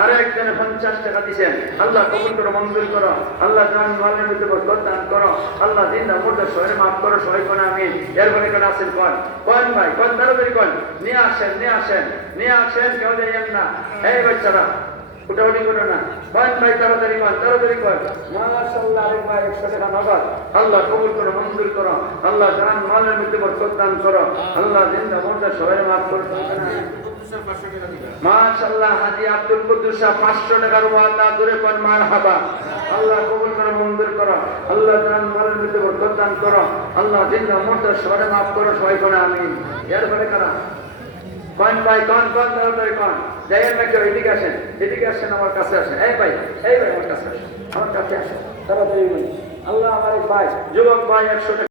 আরে একজনে 50 টাকা দিয়েছেন। আল্লাহ কবুল করে মঞ্জুর করো। আল্লাহ জান মালের মধ্যে বরকত দান করো। আল্লাহ জিন্দা মুর্দা শহরে মাফ করো। সবাই কোন আমিন। এরপরে কোন আছেন? কোন ভাই, কোন তাড়াতাড়ি কোন। নিয়ে আসেন, কেউ যাইয়েন না। এই বাচ্চারা উঠাউটি করো না। ভাই তাড়াতাড়ি কর। মাশাআল্লাহ আরে ভাই 100 টাকা নগদ। আল্লাহ কবুল করো, মঞ্জুর করো। আল্লাহ জান মালের মধ্যে বরকত দান করো। আল্লাহ জিন্দা মুর্দা সবাই মাফ করো। মাশাআল্লাহ হাজী আব্দুল কুদ্দুস সাহেব 500 টাকার ওয়াদা। দূরে কোন মারহাবা। আল্লাহ কবুল করো, মঞ্জুর করো। আল্লাহ জান মালের মধ্যে বরকত দান করো। আল্লাহ জিন্দা মুর্দা সবাই মাফ করো। সবাই কোন আমিন। এরপরে কারা? কোন ভাই, কোন তাড়াতাড়ি কোন। যাইয়েন না কেউ, এদিকে আসেন, আমার কাছে আসেন। এই ভাই আমার কাছে আসেন, তাড়াতাড়ি। আল্লাহ আমার ভাই, যুবক ভাই 100 টাকা।